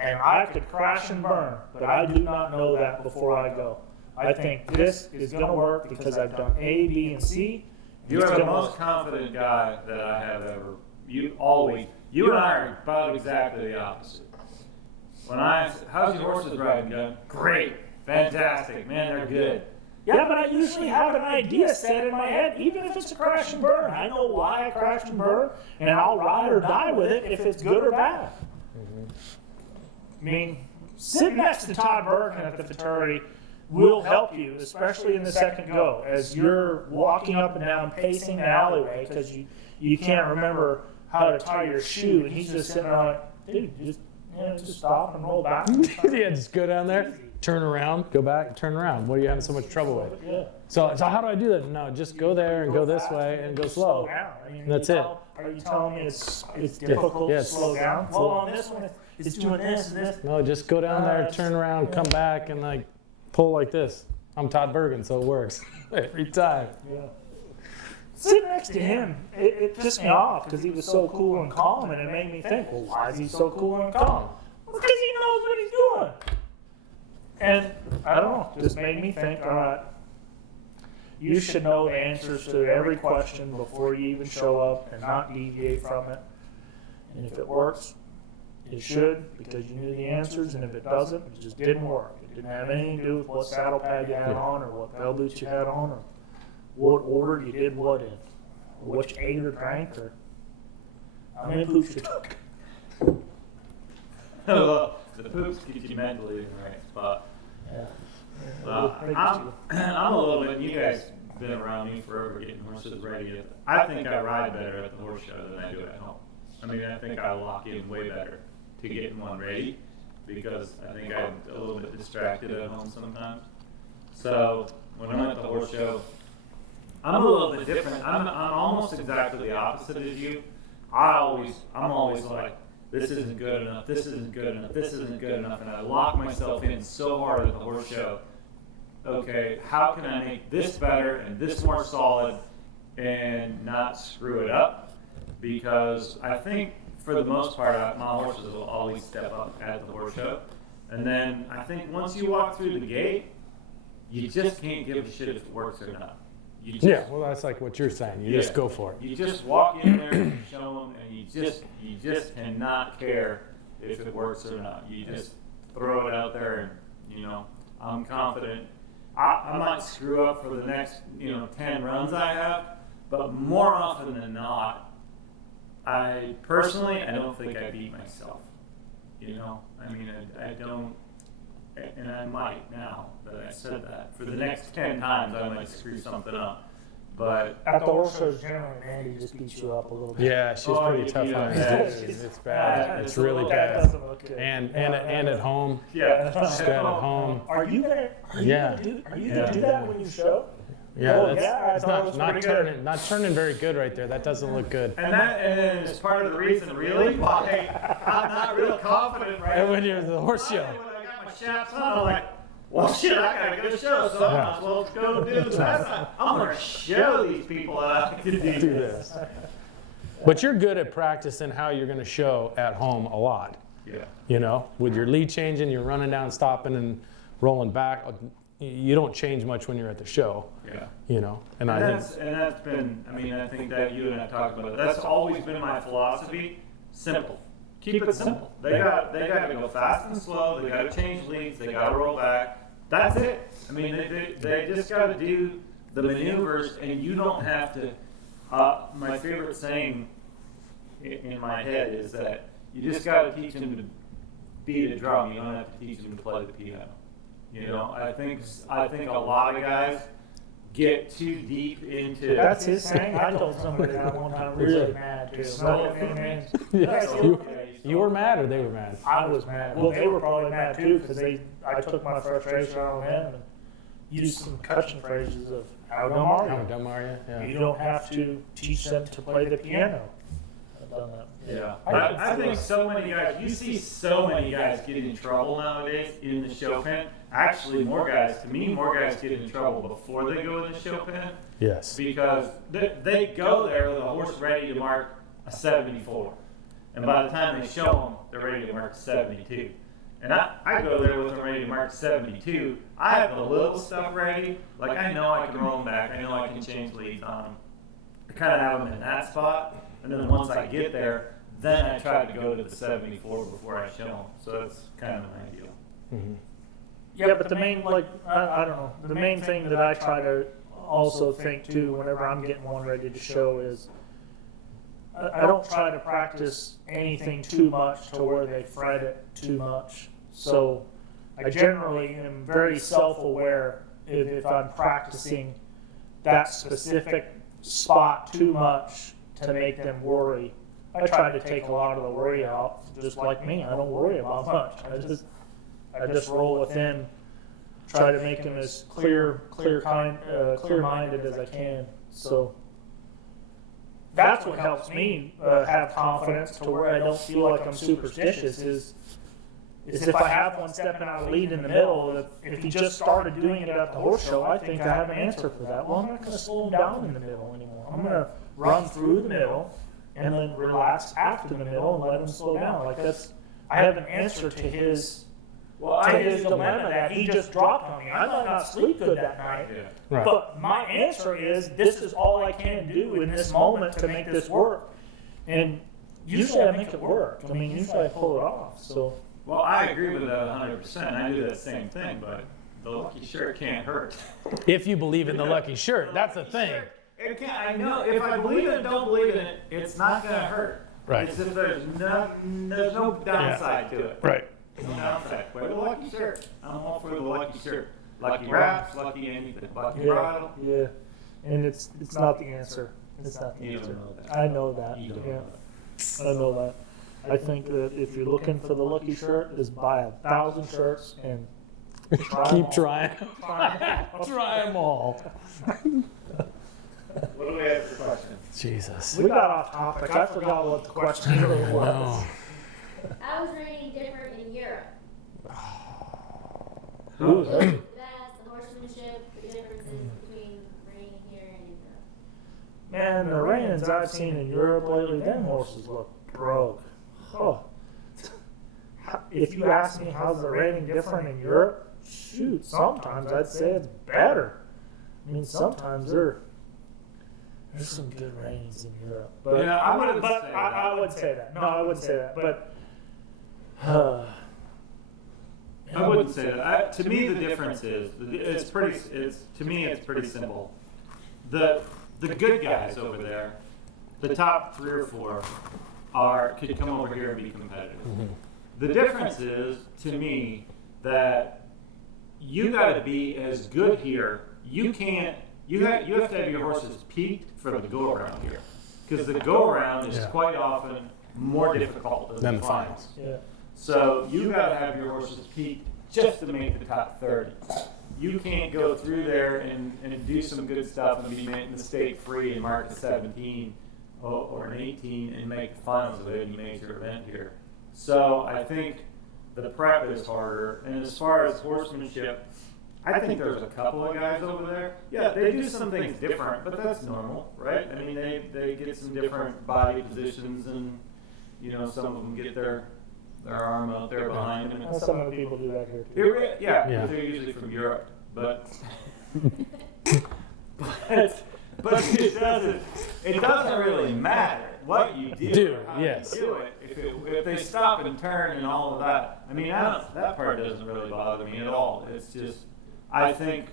And I could crash and burn, but I do not know that before I go. I think this is going to work because I've done A, B, and C. You are the most confident guy that I have ever. You and I are about exactly the opposite. How's your horses riding, Gun? Great, fantastic, man, they're good. Yeah, but I usually have an idea set in my head, even if it's a crash and burn. I know why I crashed and burned, and I'll ride or die with it if it's good or bad. I mean, sitting next to Todd Bergen at the fraternity will help you, especially in the second go, as you're walking up and down, pacing the alleyway, because you can't remember how to tie your shoe, and he's just sitting there like, dude, just stop and roll back. Yeah, just go down there, turn around, go back, turn around. What are you having so much trouble with? Yeah. So how do I do that? No, just go there and go this way and go slow. Down. I mean, That's it. Are you telling me it's difficult to slow down? Well, on this one, it's doing this and this. No, just go down there, turn around, come back, and like pull like this. I'm Todd Bergen, so it works every time. Yeah. Sitting next to him, it pissed me off because he was so cool and calm, and it made me think, well, why is he so cool and calm? Well, because he knows what he's doing. And I don't know, just made me think, all right, you should know the answers to every question before you even show up and not deviate from it. And if it works, it should, because you knew the answers, and if it doesn't, it just didn't work. It didn't have anything to do with what saddle pad you had on, or what bell boots you had on, or what order you did what in, or which ate or drank, or how many poops you took. Well, the poops keep you mentally in the right spot. Yeah. I'm a little bit, you guys have been around me forever getting horses ready. I think I ride better at the horse show than I do at home. I mean, I think I lock in way better to getting one ready, because I think I'm a little bit distracted at home sometimes. So when I'm at the horse show, I'm a little bit different. I'm almost exactly the opposite of you. I'm always like, this isn't good enough, this isn't good enough, this isn't good enough, and I lock myself in so hard at the horse show. Okay, how can I make this better and this more solid and not screw it up? Because I think for the most part, my horses will always step up at the horse show. And then I think once you walk through the gate, you just can't give a shit if it works or not. Yeah, well, that's like what you're saying. You just go for it. You just walk in there and show them, and you just cannot care if it works or not. You just throw it out there, and I'm confident. I might screw up for the next 10 runs I have, but more often than not, I don't think I beat myself. I mean, I don't, and I might now that I said that. For the next 10 times, I might screw something up. But At the horse shows, generally, Mandy just beats you up a little bit. Yeah, she's Oh, pretty you tough beat on up. it. It's bad. It's really That bad. doesn't look good. And at home. yeah, She's got at home. Are you gonna Yeah. do that when you show? Yeah, Oh, that's, yeah, I it's thought it was not pretty good. turning very good right there. That doesn't look good. and then it's part of the reason, really, why I'm not real confident right And when you're at the horse show. When I got my shafts on, I'm like, well, shit, I got a good show, so I might as well go do this. I'm gonna show these people that I can do this. But you're good at practicing how you're going to show at home a lot. Yeah. You know, with your lead changing, you're running down, stopping, and rolling back. You don't change much when you're at the show. Yeah. You know, and And I that's think and that's been. I mean, I think that you and I talked about it. That's always been my philosophy. Simple. Keep it simple. They got to go fast and slow. They got to change leads. They got to roll back. That's it. I mean, they just got to do the maneuvers, and you don't have to. My favorite saying in my head is that you just got to teach them to beat a drum. You don't have to teach them to play the piano. You know, I think a lot of guys get too deep into. That's his saying. I told somebody that one time, really mad too. you were mad or they were mad. I was mad. Well, they were probably mad too because I took my frustration out on them and used some Mccutcheon phrases of how dumb are How you? dumb are you? Yeah. You don't have to teach them to play the piano. I've done that. Yeah, I think so many guys. You see so many guys get in trouble nowadays in the show pen. Actually, more guys get in trouble before they go in the show pen Yes. because they go there with a horse ready to mark a 74, and by the time they show them, they're ready to mark 72. And I go there with them ready to mark 72. I have the little stuff ready. Like I know I can roll them back. I know I can change leads on them. I kind of have them in that spot. And then once I get there, then I try to go to the 74 before I show them. So that's kind of an ideal. Mm-hmm. Yeah, but the main, like, I don't know, the main thing that I try to also think too whenever I'm getting one ready to show is I don't try to practice anything too much to where they fret it too much. So I generally am very self-aware if I'm practicing that specific spot too much to make them worry. I try to take a lot of the worry out, just like me. I don't worry about much. I just roll within, try to make them as clear-minded as I can. So that's what helps me have confidence to where I don't feel like I'm superstitious. Is if I have one stepping out of lead in the middle, if he just started doing it at the horse show, I think I have an answer for that. Well, I'm not going to slow him down in the middle anymore. I'm going to run through the middle and then relax after the middle and let him slow down. Like I have an answer to his dilemma that he just dropped on me. I might not sleep good that night, Right. but my answer is this is all I can do in this moment to make this work. And usually I make it work. I mean, usually I pull it off. So. Well, I agree with that 100%. I do that same thing, but the lucky shirt can't hurt. If you believe in the lucky shirt, that's the thing. It can't, I know if I believe in it, don't believe in it, it's not going to hurt. Right. It's if there's no downside to it. Right. No downside. Wear the lucky shirt. I'm all for the lucky shirt. Lucky wraps, lucky anything, lucky bridle. Yeah, and it's not the answer. It's not the You answer. don't know that. I know that. You don't Yeah, know that. I know that. I think that if you're looking for the lucky shirt, is buy 1,000 shirts and Keep trying. Try Try them all. What do we have for questions? Jesus. We got off topic. I forgot what the question really was. No. How is reining different in Europe? Ooh, That's the horsemanship, the differences between reining here and in Europe. man, the reins I've seen in Europe lately, them horses look broke. Oh. If you ask me how's the reining different in Europe, shoot, sometimes I'd say it's better. I mean, sometimes there's some good reins in Europe. But Yeah, I wouldn't say I would say that. No, I wouldn't say that. But I wouldn't say that. To me, the difference is it's pretty simple. The good guys over there, the top 3 or 4, could come over here and be competitive. Mm-hmm. The difference is, to me, that you got to be as good here. You can't you have to have your horses peaked for the go around here, because the go around is quite often more difficult than the finals. Yeah. So you got to have your horses peaked just to make the top 30. You can't go through there and do some good stuff and be mistake free and mark a 17 or an 18 and make the finals of any major event here. So I think the prep is harder. And as far as horsemanship, I think there's a couple of guys over there. Yeah, they do some things different, but that's normal, right? I mean, they get some different body positions, and you know, some of them get their arm out there behind them. And some of the people do that here too. Yeah, they're usually from Europe, but it doesn't really matter what you do or how you do it. If they stop and turn and all of that, I mean, that part doesn't really bother me at all. It's just, I think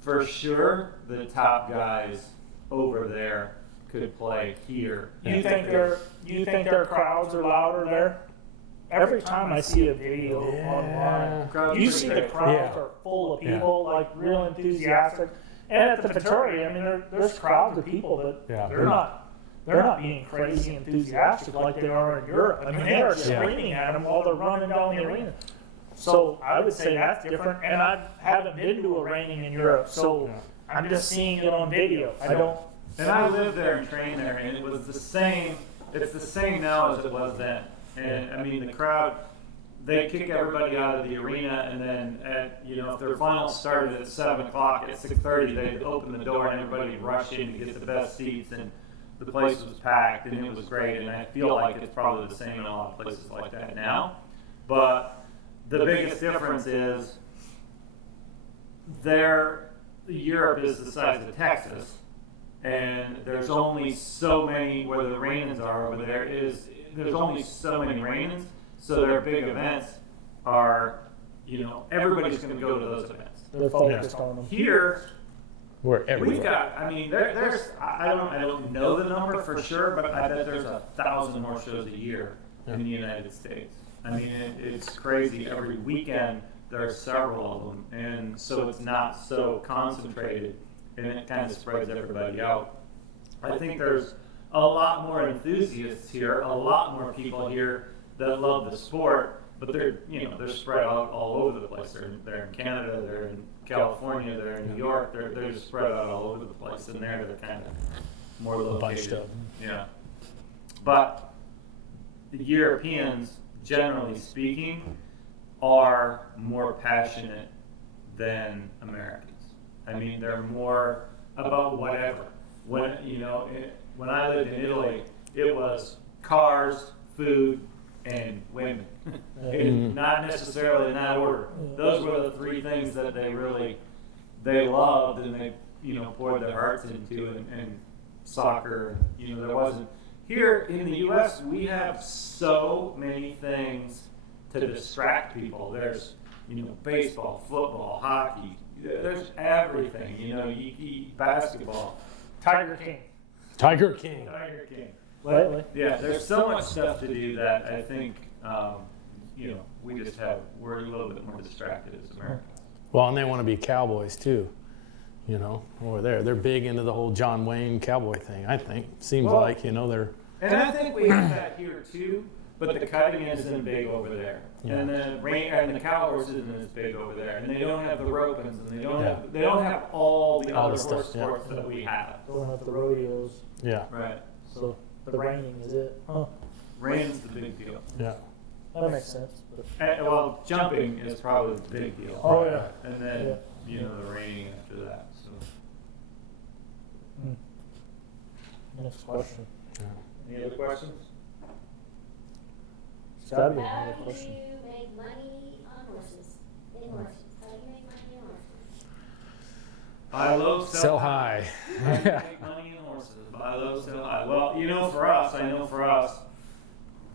for sure the top guys over there could play here. You think their crowds are louder there? Every time I see a video online, you see the crowds are full of people, like real enthusiastic. And at the Futuri, I mean, there's crowds of people that they're not being crazy enthusiastic like they are in Europe. I mean, they are screaming at them while they're running down the arena. So I would say that's different. And I haven't been to a reining in Europe, so I'm just seeing it on video. I don't. And I lived there and trained there, and it was the same. It's the same now as it was then. And I mean, the crowd, they kick everybody out of the arena, and then if their finals started at 7 o'clock, at 6:30, they'd open the door and everybody would rush in to get the best seats, and the place was packed, and it was great. And I feel like it's probably the same in a lot of places like that now. But the biggest difference is Europe is the size of Texas, and there's only so many, where the Reinings are over there, there's only so many Reinings, so their big events are, everybody's going to go to those events. They're focused on them. Here, we've got, I mean, there's, I don't know the number for sure, but I bet there's 1,000 more shows a year in the United States. I mean, it's crazy. Every weekend there are several of them, and so it's not so concentrated, and it kind of spreads everybody out. I think there's a lot more enthusiasts here, a lot more people here that love the sport, but they're spread out all over the place. They're in Canada, they're in California, they're in New York, they're just spread out all over the place, and they're kind of more located. Bunched up. Yeah. But the Europeans, generally speaking, are more passionate than Americans. I mean, they're more about whatever. When I lived in Italy, it was cars, food, and women. Not necessarily in that order. Those were the three things that they loved, and they poured their hearts into, and soccer. There wasn't. Here in the U.S., we have so many things to distract people. There's baseball, football, hockey. There's everything. You basketball. Tiger King. Lately. Yeah, there's so much stuff to do that I think we're a little bit more distracted as Americans. Well, and they want to be cowboys too. Over there, they're big into the whole John Wayne cowboy thing. I think seems like they're. And I think we have that here too, but the cutting isn't big over there, and the cow horse isn't as big over there, and they don't have the ropings, and they don't have all the other horse sports that we have. They don't have the rodeos. Yeah. Right. So the reining is it? Huh. Reigning's the big deal. Yeah. That makes sense. Well, jumping is probably the big deal. Oh yeah. And then the reining after that. So. Next question. Any other questions? It's gotta be How another do question. you make money on horses? In horses. How do you make money on horses? Buy low, Sell high. Make money in horses. Buy low, sell high. Well, I know for us,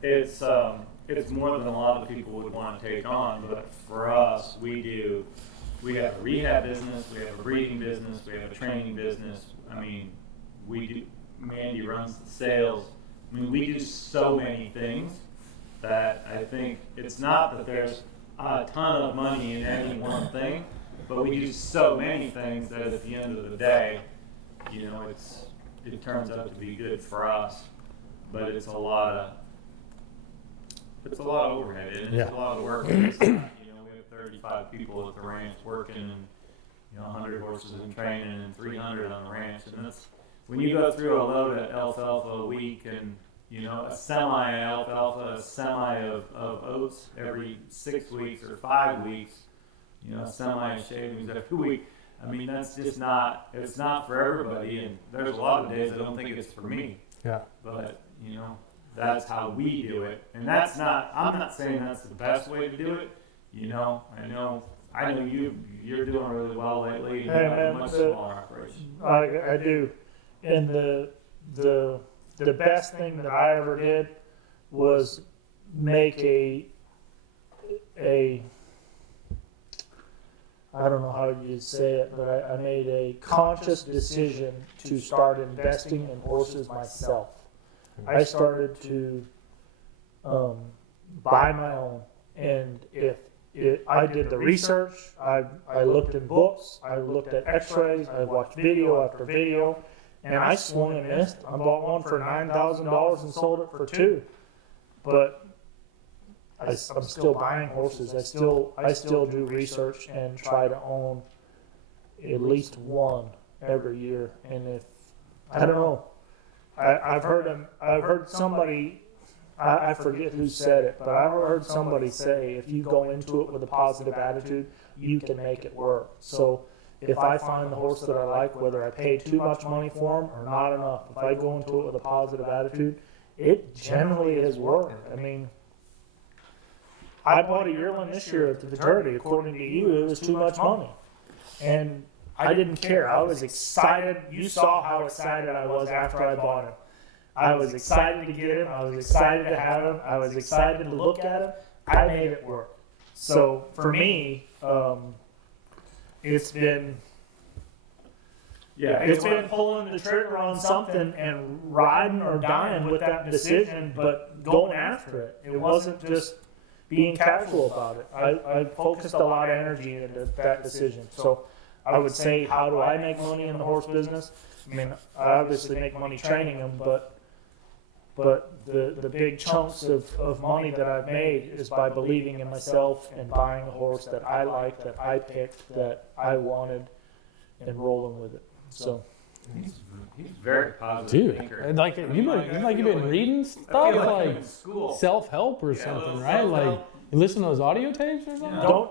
it's more than a lot of people would want to take on. But for us, we have a rehab business, we have a breeding business, we have a training business. I mean, Mandy runs the sales. I mean, we do so many things that I think it's not that there's a ton of money in any one thing, but we do so many things that at the end of the day, it turns out to be good for us, but it's a lot of overhead, and it's a lot of work. We have 35 people at the ranch working, and 100 horses in training, and 300 on the ranch, and that's when you go through a load of alfalfa a week, and a semi alfalfa, a semi of oats every 6 weeks or 5 weeks, semi shavings every week. I mean, that's just not, it's not for everybody, and there's a lot of days I don't think it's for me. Yeah. But, that's how we do it. And that's not, I'm not saying that's the best way to do it. I know you're doing really well lately. You have a much smaller operation. I do. And the best thing that I ever did was make a I don't know how you'd say it, but I made a conscious decision to start investing in horses myself. I started to buy my own, and I did the research, I looked in books, I looked at x-rays, I watched video after video, and I swung and missed. I bought one for $9,000 and sold it for $2,000. But I'm still buying horses. I still do research and try to own at least one every year. And if I don't know, I've heard somebody, I forget who said it, but I've heard somebody say if you go into it with a positive attitude, you can make it work. So if I find the horse that I like, whether I pay too much money for him or not enough, if I go into it with a positive attitude, it generally has worked. I mean, I bought a yearling this year at the Futurity. According to you, it was too much money. And I didn't care. I was excited. You saw how excited I was after I bought him. I was excited to get him. I was excited to have him. I was excited to look at him. I made it work. So for me, it's been pulling the trigger on something and riding or dying with that decision, but going after it. It wasn't just being casual about it. I focused a lot of energy into that decision. So I would say, how do I make money in the horse business? I mean, I obviously make money training them, but the big chunks of money that I've made is by believing in myself and buying a horse that I like, that I picked, that I wanted, and rolling with it. So he's very positive thinker. Dude, like you've been reading stuff like self-help or something, right? Like you listen to those audio tapes or something.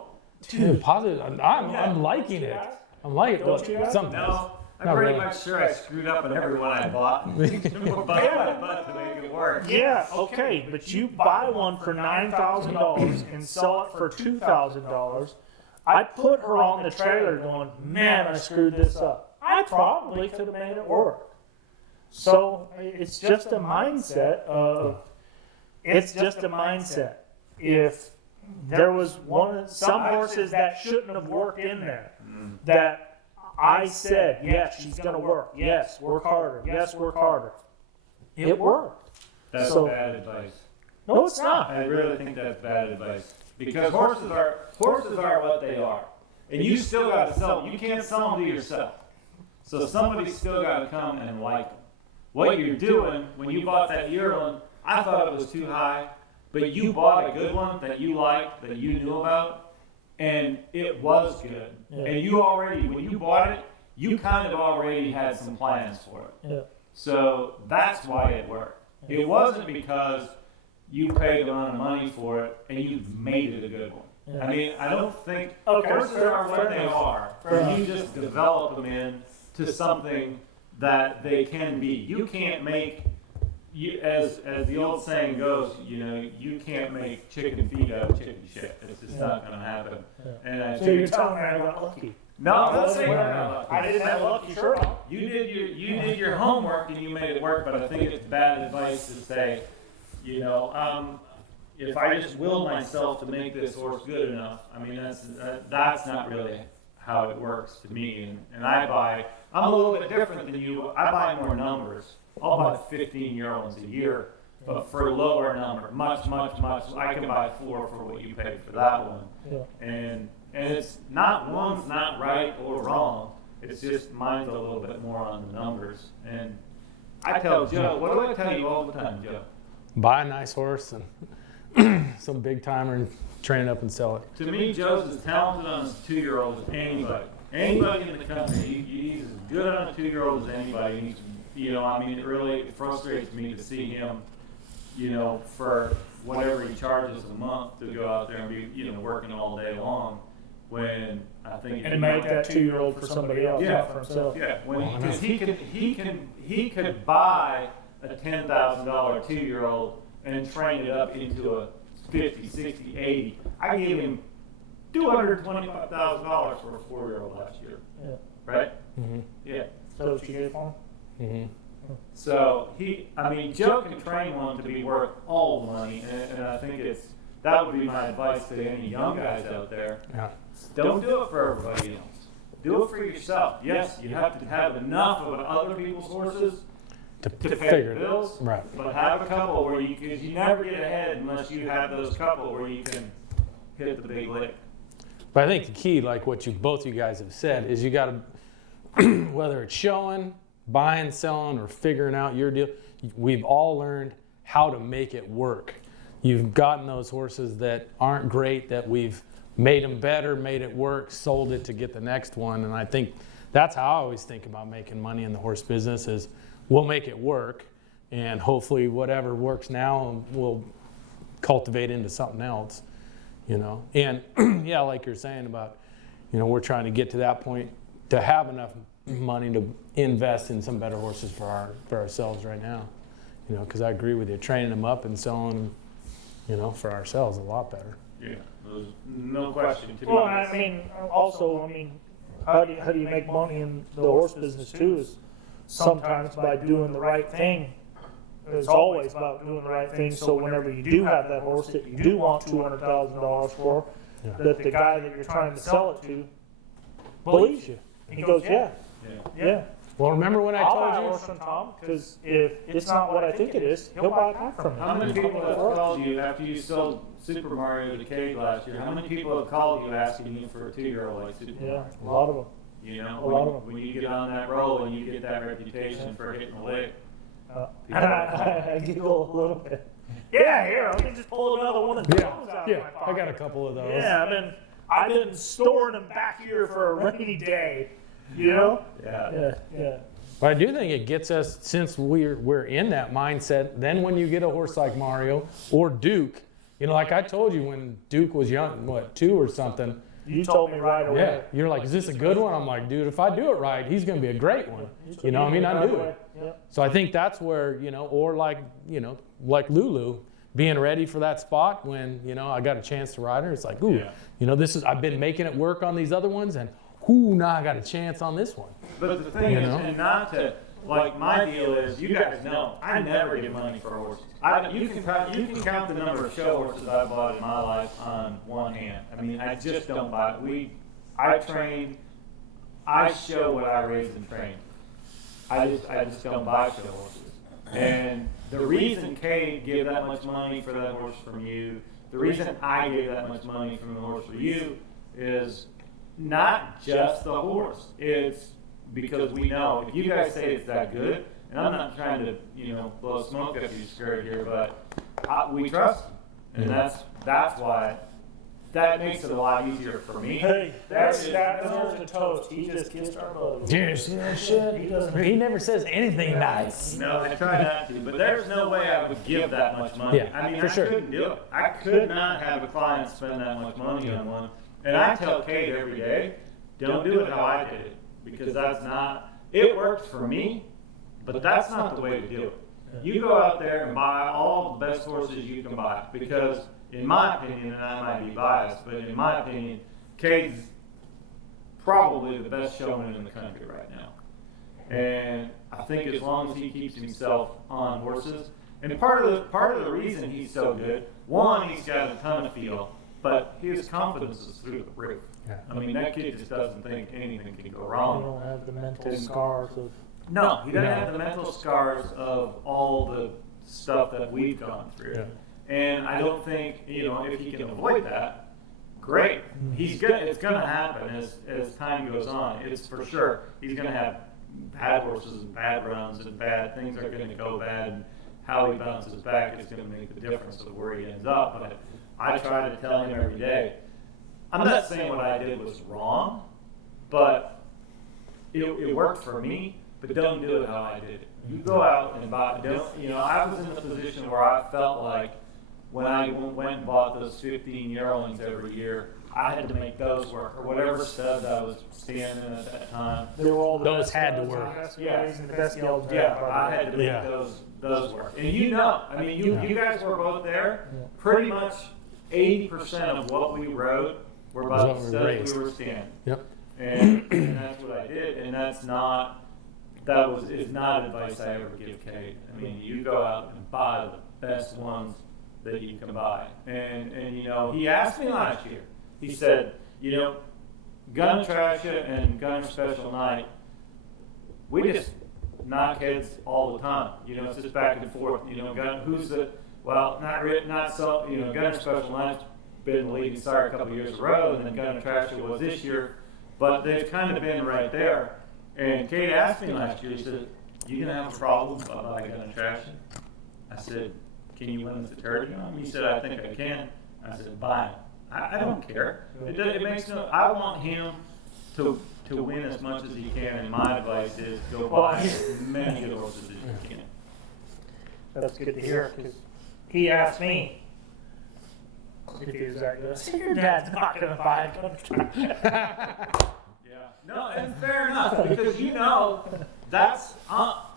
Dude, positive. I'm liking it. I'm liking it. Something. No, I'm pretty much sure I screwed up on every one I bought. More butts my butt to make it work. Yeah, okay, but you buy one for $9,000 and sell it for $2,000. I put her on the trailer going, man, I screwed this up. I probably could have made it work. So it's just a mindset If there was some horses that shouldn't have worked in there, that I said, yes, she's going to work. Yes, work harder. Yes, work harder. It worked. That's bad advice. No, it's not. I really think that's bad advice. Because horses are what they are. And you still got to sell them. You can't sell them to yourself. So somebody's still got to come and like them. What you're doing, when you bought that yearling, I thought it was too high, but you bought a good one that you liked, that you knew about, and it was good. Yeah. And you already, when you bought it, you kind of already had some plans for it. Yeah. So that's why it worked. It wasn't because you paid a lot of money for it and you made it a good one. Yeah. I mean, I don't think horses are what they are. You just develop them into something that they can be. You can't make, as the old saying goes, you can't make chicken feed out of chicken shit. It's just not going to happen. Yeah. And so you're telling me I got lucky? No, I'm not saying that. I didn't have lucky, sure. You did your homework and you made it work, but I think it's bad advice to say, if I just willed myself to make this horse good enough, I mean, that's not really how it works to me. And I'm a little bit different than you. I buy more numbers. I'll buy 15-year-olds a year, but for a lower number, much. I can buy 4 for what you paid for that one. Yeah. And And it's not, one's not right or wrong. It's just mine's a little bit more on the numbers. And I tell Joe, what do I tell you all the time, Joe? Buy a nice horse and some big timer and train it up and sell it. To me, Joe's as talented on his 2-year-old as anybody. Anybody in the country. He's as good on a 2-year-old as anybody. He's, you know, I mean, it really frustrates me to see him, you know, for whatever he charges a month to go out there and be, you know, working all day long. When I think And make that 2-year-old for somebody else, yeah, not for himself. yeah, because he could buy a $10,000 2-year-old and train it up into a 50, 60, 80. I gave him $225,000 for a 4-year-old last year. Yeah. Right? Mm-hmm. Yeah. So what you did for him? Mm-hmm. So I mean, Joe can train one to be worth all the money, and I think that would be my advice to any young guys out there. Yeah. Don't do it for everybody else. Do it for yourself. Yes, you have to have enough of other people's horses To pay figure the it bills, Right. but have a couple where you never get ahead unless you have those couple where you can hit the big lick. But I think the key, like what both you guys have said, is you got to, whether it's showing, buying, selling, or figuring out your deal, we've all learned how to make it work. You've gotten those horses that aren't great, that we've made them better, made it work, sold it to get the next one. And I think that's how I always think about making money in the horse business is we'll make it work, and hopefully whatever works now we'll cultivate into something else, you know. And yeah, like you're saying about, you know, we're trying to get to that point to have enough money to invest in some better horses for ourselves right now, you know, because I agree with you, training them up and selling them, you know, for ourselves a lot better. Yeah, there's no question. To be Well, honest. I mean, also, how do you make money in the horse business too? Is sometimes by doing the right thing. It's always about doing the right thing. So whenever you do have that horse that you do want $200,000 for, Yeah. that the guy that you're trying to sell it to believes you. He goes, yeah, yeah. Well, remember when I I'll buy a told horse from Tom because if it's not what I think it is, he'll buy it back from me. How many people have called you after you sold Super Mario to Cade last year? How many people have called you asking you for a 2-year-old like Super Mario? Yeah, a lot of them. You know, A lot of them. when you get on that roll and you get that reputation for hitting the lick. And I giggle a little bit. Yeah, here, let me just pull another one of those out of my I pocket. got a couple of those. Yeah, I've been storing them back here for a rainy day. You know? Yeah. Yeah. But I do think it gets us, since we're in that mindset, then when you get a horse like Mario or Duke, you know, like I told you when Duke was young, 2 or something, You told me right away. yeah, you're like, is this a good one? I'm like, dude, if I do it right, he's going to be a great one. You know, I mean, I knew it. Yeah. So I think that's where, you know, or like, you know, like Lulu, being ready for that spot when, you know, I got a chance to ride her. It's like, ooh, Yeah. you know, I've been making it work on these other ones, and ooh, now I got a chance on this one. But the thing You is, know? and not to, like, my deal is, you guys know, I never give money for horses. You can count the number of show horses I've bought in my life on one hand. I mean, I just don't buy it. I train, I show what I raise and train. I just don't buy show horses. And the reason Kay gave that much money for that horse from you, the reason I gave that much money from the horse for you is not just the horse. It's because we know if you guys say it's that good, and I'm not trying to, you know, blow smoke up your skirt here, but we trust you. And that's why that makes it a lot easier for me. Hey, that deserves a toast. He just kissed our butt. Did you see that shit? He never says anything nice. No, I try not to, but there's no way I would give that much money. Yeah, I mean, for I sure. couldn't do it. I could not have a client spend that much money on one. And I tell Kate every day, don't do it how I did it, because that's not, it worked for me, but that's not the way to do it. You go out there and buy all the best horses you can buy, because in my opinion, and I might be biased, but in my opinion, Cade's probably the best showman in the country right now. And I think as long as he keeps himself on horses, and part of the reason he's so good, one, he's got a ton of feel, but his confidence is through the roof. Yeah. I mean, that kid just doesn't think anything can go You wrong. don't have the mental scars of. No, he doesn't No. have the mental scars of all the stuff that we've gone through. Yeah. And I don't think, you know, if he can avoid that, great. It's gonna happen as time goes on. It's for sure. He's gonna have bad horses and bad runs and bad things are gonna go bad. And how he bounces back is gonna make the difference of where he ends up. But I try to tell him every day. I'm not saying what I did was wrong, but it worked for me. But don't do it how I did it. You go out and buy. I was in the position where I felt like when I went and bought those 15 yearlings every year, I had to make those work, or whatever studs I was standing in at that time. They were all the Those best had to studs, work. the best Yeah. ways, and the best yells. I had to make Yeah. those work. And you guys were both there. Pretty much 80% of what we rode were about the Was what we studs raised. we were standing. Yep. And that's what I did. And it's not advice I ever give Kate. I mean, you go out and buy the best ones that you can buy. And he asked me last year. He said, Gunner Trasha and Gunner Special Night, we just knock heads all the time. It's just back and forth. Gunner Special Night's been the leading star a couple of years in a row, and then Gunner Trasha was this year, but they've kind of been right there. And Kate asked me last year, she said, "You gonna have a problem if I buy Gunner Trasha?" I said, "Can you win the Saturday on him?" He said, "I think I can." I said, "Buy it." I don't care. It makes no. I want him to win as much as he can, and my advice is go buy as many good horses as you can. That's good to hear, because he asked me if he was that good. I said, your dad's not going to buy it. Yeah. No, and fair enough, because that's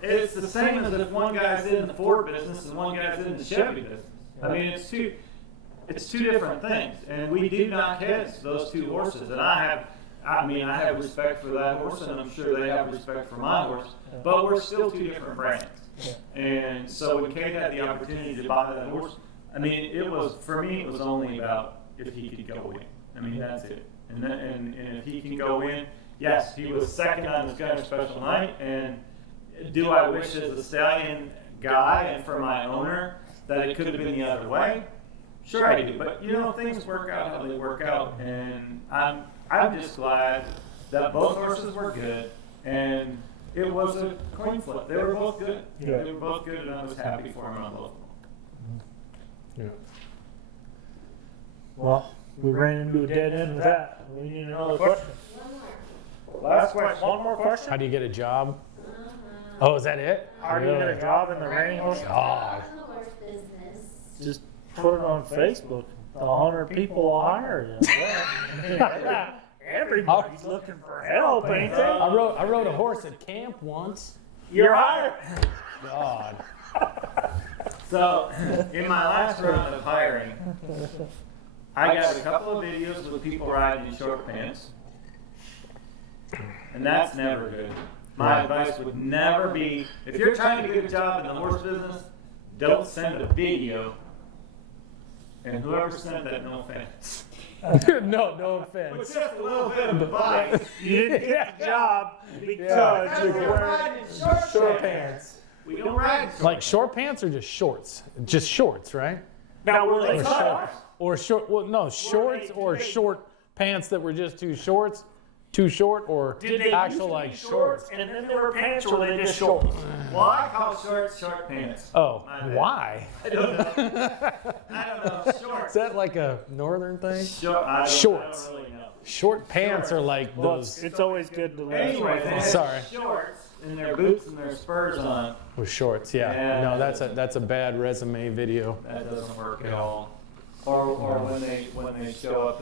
it's the same as if one guy's in the Ford business and one guy's in the Chevy business. I mean, it's two different things, and we do knock heads, those two horses, and I have respect for that horse, and I'm sure they have respect for my horse, but we're still two different brands. And so when Kate had the opportunity to buy that horse, for me, it was only about if he could go in. I mean, that's it. And if he can go in, yes, he was second on his Gunner Special Night, and do I wish as a stallion guy and for my owner that it could have been the other way? Sure I do, but things work out how they work out, and I'm just glad that both horses were good, and it was a coin flip. They were both good. Yeah. They were both good, and I was happy for them on both of them. Yeah. Well, we ran into a dead end with that. We need another question. One more. Last question. One more question. How do you get a job? Oh, is that it? How do you get a job in the reining horse? God. In the horse business. Just put it on Facebook. 100 people will hire you. Yeah. Everybody's looking for help, ain't they? I rode a horse at camp once. You're hired. God. So, in my last round of hiring, I got a couple of videos with people riding in short pants, and that's never good. My advice would never be, if you're trying to get a job in the horse business, don't send a video, and whoever sent that, no offense. No But offense. just a little bit of advice. You didn't get the job because Because you're we're wearing riding in short pants. We don't ride in short Like short pants or just shorts? Just shorts, right? Now we're like, Or shorts. Or short. Well, no, shorts or short pants that were just too short, or did they actual used to like be shorts. and then there were pants, or were they just shorts? Well, I call shorts short pants. Oh, My bad. why? I don't know. Shorts. Is that like a northern thing? Shorts. I don't really know. Short pants are like Well, those it's always good to let Anyway, they had Sorry. shorts and their boots and their spurs on. with shorts. Yeah. Yeah. No, that's a bad resume video. That doesn't work at all. Or when they show up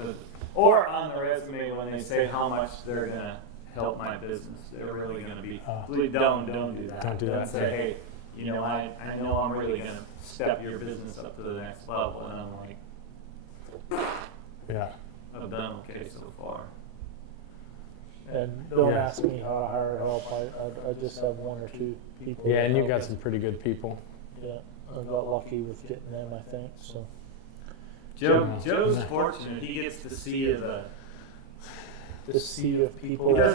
or on the resume when they say how much they're gonna help my business. They're really gonna be. Please don't do that. Don't do that. Say, hey, I know I'm really gonna step your business up to the next level, and I'm like, Yeah. I've done okay so far. And don't Yeah. ask me how to hire help. I just have one or two people. Yeah, and you that got help some pretty good people. us. Yeah, I got lucky with getting them, I think. So Joe's fortunate. He gets to see to see if people. Joe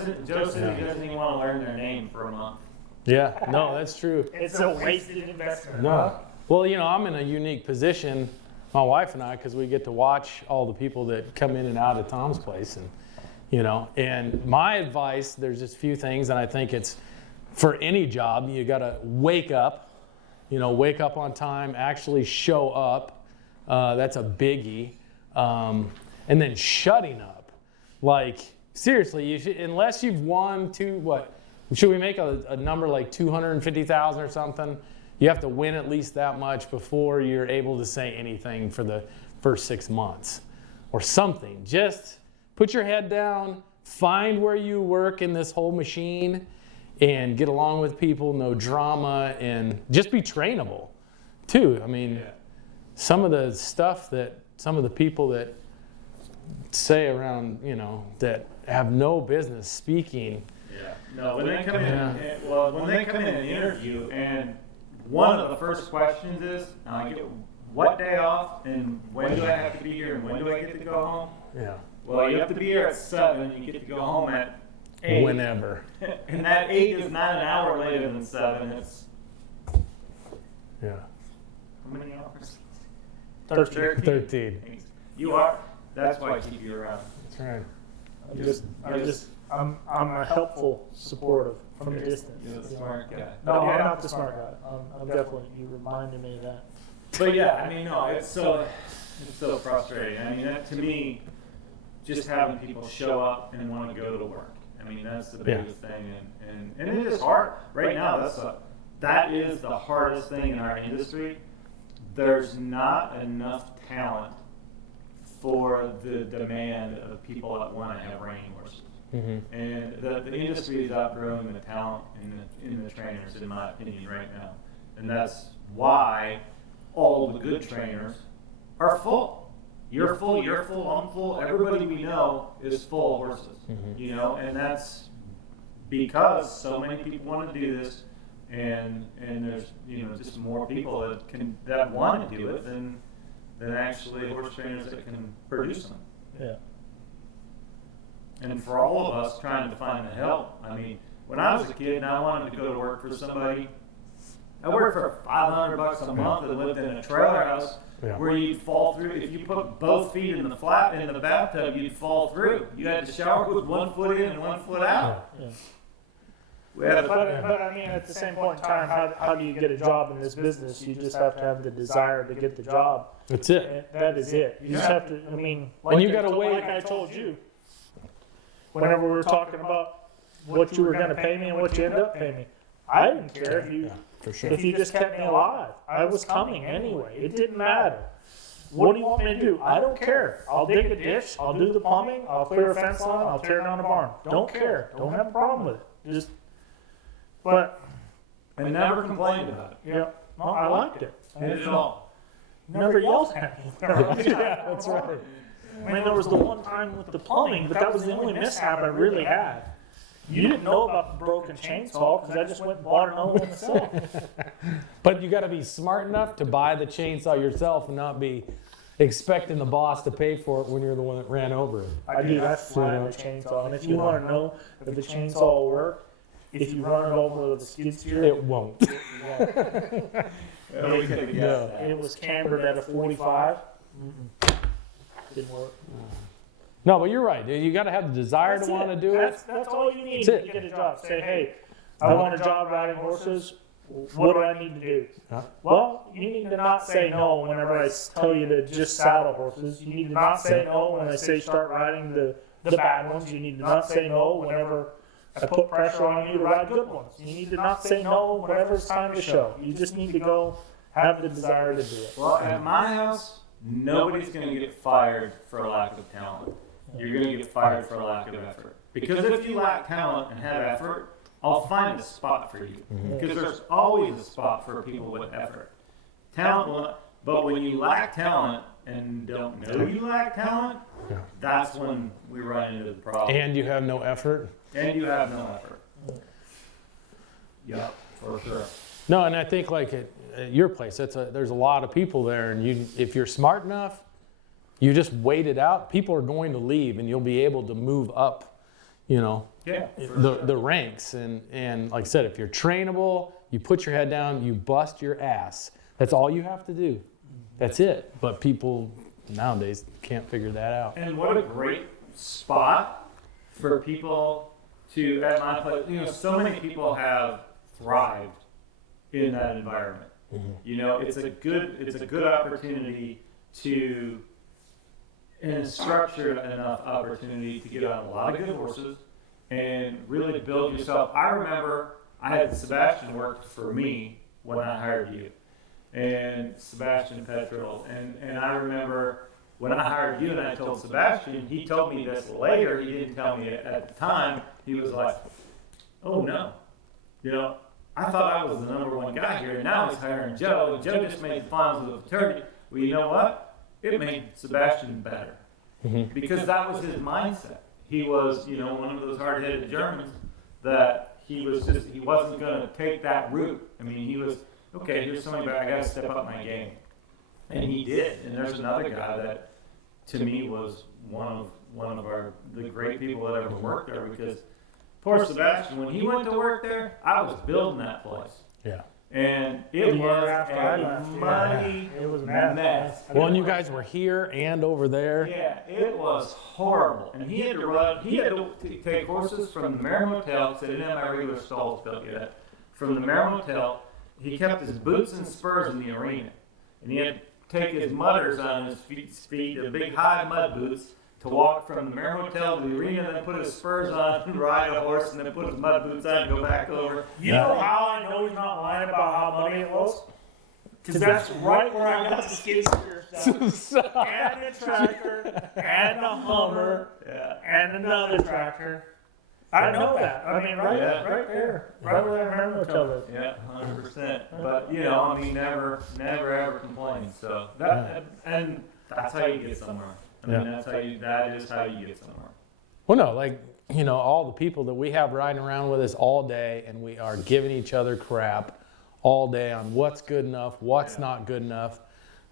said he doesn't even want to learn their name for a month. Yeah. No, that's true. It's a wasted investment. No. Well, I'm in a unique position. my wife and I, because we get to watch all the people that come in and out of Tom's place, and and my advice, there's just a few things, and I think it's for any job, you got to wake up, wake up on time, actually show up. That's a biggie. And then shutting up. Like, seriously, you should, unless you've won should we make a number like 250,000 or something? You have to win at least that much before you're able to say anything for the first 6 months or something. Just put your head down, find where you work in this whole machine, and get along with people, no drama, and just be trainable too. I mean, some of the stuff that some of the people that say around, that have no business speaking. Yeah. No, when they come when they come in and interview, and one of the first questions is, what day off, and when do I have to be here, and when do I get to go home? Yeah. Well, you have to be here at 7, and you get to go home at 8. Whenever. And that 8 is not an hour later than 7. It's Yeah. how many hours? 13. You are. That's why I keep you around. That's right. I'm a helpful supportive from a distance. You're the smart guy. No, I'm not the smart guy. I'm definitely, you reminded me of that. But yeah, I mean, no, it's so frustrating. I mean, that, to me, just having people show up and want to go to work. I mean, that's the biggest thing, and it is hard right now. That is the hardest thing in our industry. There's not enough talent for the demand of people that want to have reining horses. Mm-hmm. And the industry is outgrowing the talent in the trainers, in my opinion, right now. And that's why all the good trainers are full. You're full, I'm full. Everybody we know is full of horses, and that's because so many people want to do this, and there's just more people that want to do it than actually horse trainers that can produce them. Yeah. And for all of us trying to find the help, I mean, when I was a kid and I wanted to go to work for somebody, I worked for $500 a month and lived in a trailer house. Yeah. Where you'd fall through. If you put both feet in the bathtub, you'd fall through. You had to shower with 1 foot in and 1 foot out. Yeah. But I mean, at the same point in time, how do you get a job in this business? You just have to have the desire to get the job. That's it. That is it. You just have to. I mean, and you got to wait. Like I told you, whenever we were talking about what you were going to pay me and what you ended up paying me, I didn't care if you. Yeah. For sure. If you just kept me alive, I was coming anyway. It didn't matter. What do you want me to do? I don't care. I'll dig a ditch. I'll do the plumbing. I'll clear a fence line. I'll tear down a barn. Don't care. Don't have a problem with it. And never complained about it. Yeah. No, I liked it. Did it all. Never yelled at me. Yeah, that's right. I mean, there was the one time with the plumbing, but that was the only mishap I really had. You didn't know about the broken chainsaw because I just went and bought another one myself. But you got to be smart enough to buy the chainsaw yourself and not be expecting the boss to pay for it when you're the one that ran over it. I do. That's flying the chainsaw. And if you want to know if the chainsaw will work, if you run it over with a skid steer, it won't. It was cambered at a 45. Didn't work. No, but you're right. You got to have the desire to want to do it. That's all you need to get a job. Say, hey, I want a job riding horses. What do I need to do? Huh? Well, you need to not say no whenever I tell you to just saddle horses. You need to not say no when I say start riding the bad ones. You need to not say no whenever I put pressure on you to ride good ones. You need to not say no whenever it's time to show. You just need to go have the desire to do it. Well, at my house, nobody's going to get fired for a lack of talent. You're going to get fired for a lack of effort. Because if you lack talent and have effort, I'll find a spot for you. Because there's always a spot for people with effort. Talent, but when you lack talent and don't know you lack talent, that's when we run into the problem. And you have no effort. And you have no effort. Yeah, for sure. No, and I think like at your place, there's a lot of people there, and if you're smart enough, you just wait it out. People are going to leave, and you'll be able to move up, the ranks. And like I said, if you're trainable, you put your head down, you bust your ass. That's all you have to do. That's it. But people nowadays can't figure that out. And what a great spot for people to, at my place, you know, so many people have thrived in that environment. You know, it's a good opportunity to, and a structured enough opportunity to get on a lot of good horses and really build yourself. I remember I had Sebastian work for me when I hired you, and Sebastian Petrol, and I remember when I hired you and I told Sebastian, he told me this later, he didn't tell me it at the time, he was like, oh no, you know, I thought I was the #1 guy here, and now he's hiring Joe, and Joe just made the finals with the fraternity. Well, you know what? It made Sebastian better. Because that was his mindset. He was, you know, one of those hard-headed Germans that he wasn't going to take that route. I mean, he was, okay, here's something, but I got to step up my game. And he did. And there's another guy that, to me, was one of the great people that ever worked there, because poor Sebastian, when he went to work there, I was building that place. Yeah. And it was after I a left, muddy it was a mess. Well, and you guys were here and over there. Yeah, it was horrible. And he had to take horses from the Merriam Hotel, because they didn't have my regular stalls built yet. From the Merriam Hotel, he kept his boots and spurs in the arena. And he had to take his mudders on his feet, the big high mud boots, to walk from the Merriam Hotel to the arena, and then put his spurs on and ride a horse, and then put his mud boots on and go back over. You know how I know he's not lying about how muddy it was? Because that's right where I got the skid steer stuff. And the tractor, and the Hummer, and another tractor. I know that. I mean, right there. Right where that Merriam Hotel is. Yeah, 100%. But, you know, I mean, never ever complained. So, and that's how you get somewhere. I mean, that is how you get somewhere. Well, no, like, you know, all the people that we have riding around with us all day, and we are giving each other crap all day on what's good enough, what's not good enough.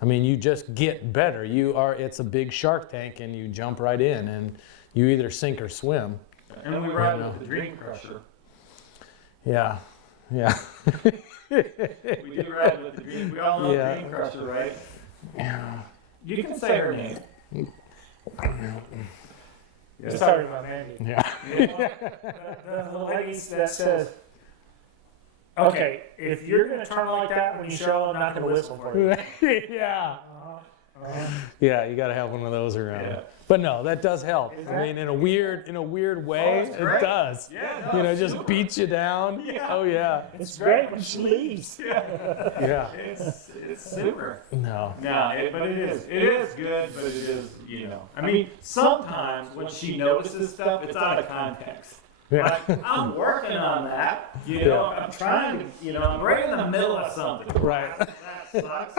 I mean, you just get better. It's a big shark tank, and you jump right in, and you either sink or swim. And we ride with the Dream Crusher. Yeah. We do ride with the Dream. We all know the Dream Crusher, right? Yeah. You can say her name. Just talking about Mandy. Yeah. You know, the lady that says, okay, if you're going to turn like that when you show, I'm not going to whistle for you. Yeah. Yeah, you got to have one of those around. Yeah. But no, that does help. I mean, in a weird way, it does. Yeah, no, you know, just beats you down. Yeah. Oh yeah. It's great when she leaves. Yeah. It's super. No. But it is good, but it is, you know. I mean, sometimes when she notices stuff, it's out of context. Yeah. Like, I'm working on that. You know, I'm trying to, you know, I'm right in the middle of something. Right. That sucks.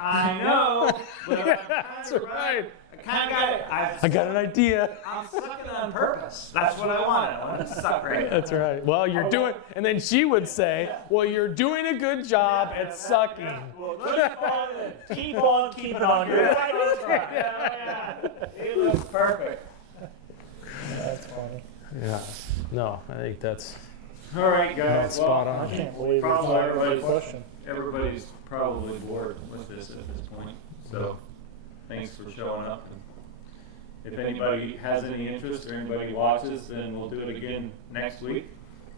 I know, but That's right. I kind of got it. I got an idea. I'm sucking on purpose. That's what I wanted. I wanted to suck right now. That's right. Well, you're doing, and then she would say, well, you're doing a good job at sucking. Well, keep on keeping on. You're right on track. Yeah. It looks perfect. That's funny. Yeah. No, I think that's All right, guys. spot I on. can't believe it's Probably not a good everybody's- question. Everybody's probably bored with this at this point. So thanks for showing up. And if anybody has any interest or anybody watches, then we'll do it again next week.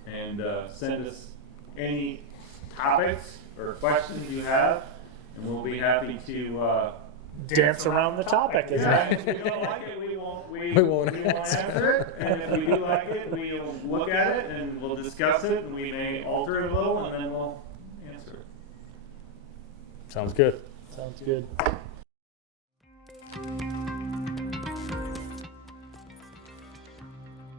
And send us any topics or questions you have, and we'll be happy to Dance around the topic, isn't it? if we don't like it, we We won't answer it. And if we do like it, we'll look at it and we'll discuss it, and we may alter it a little, and then we'll answer it. Sounds good. Sounds good.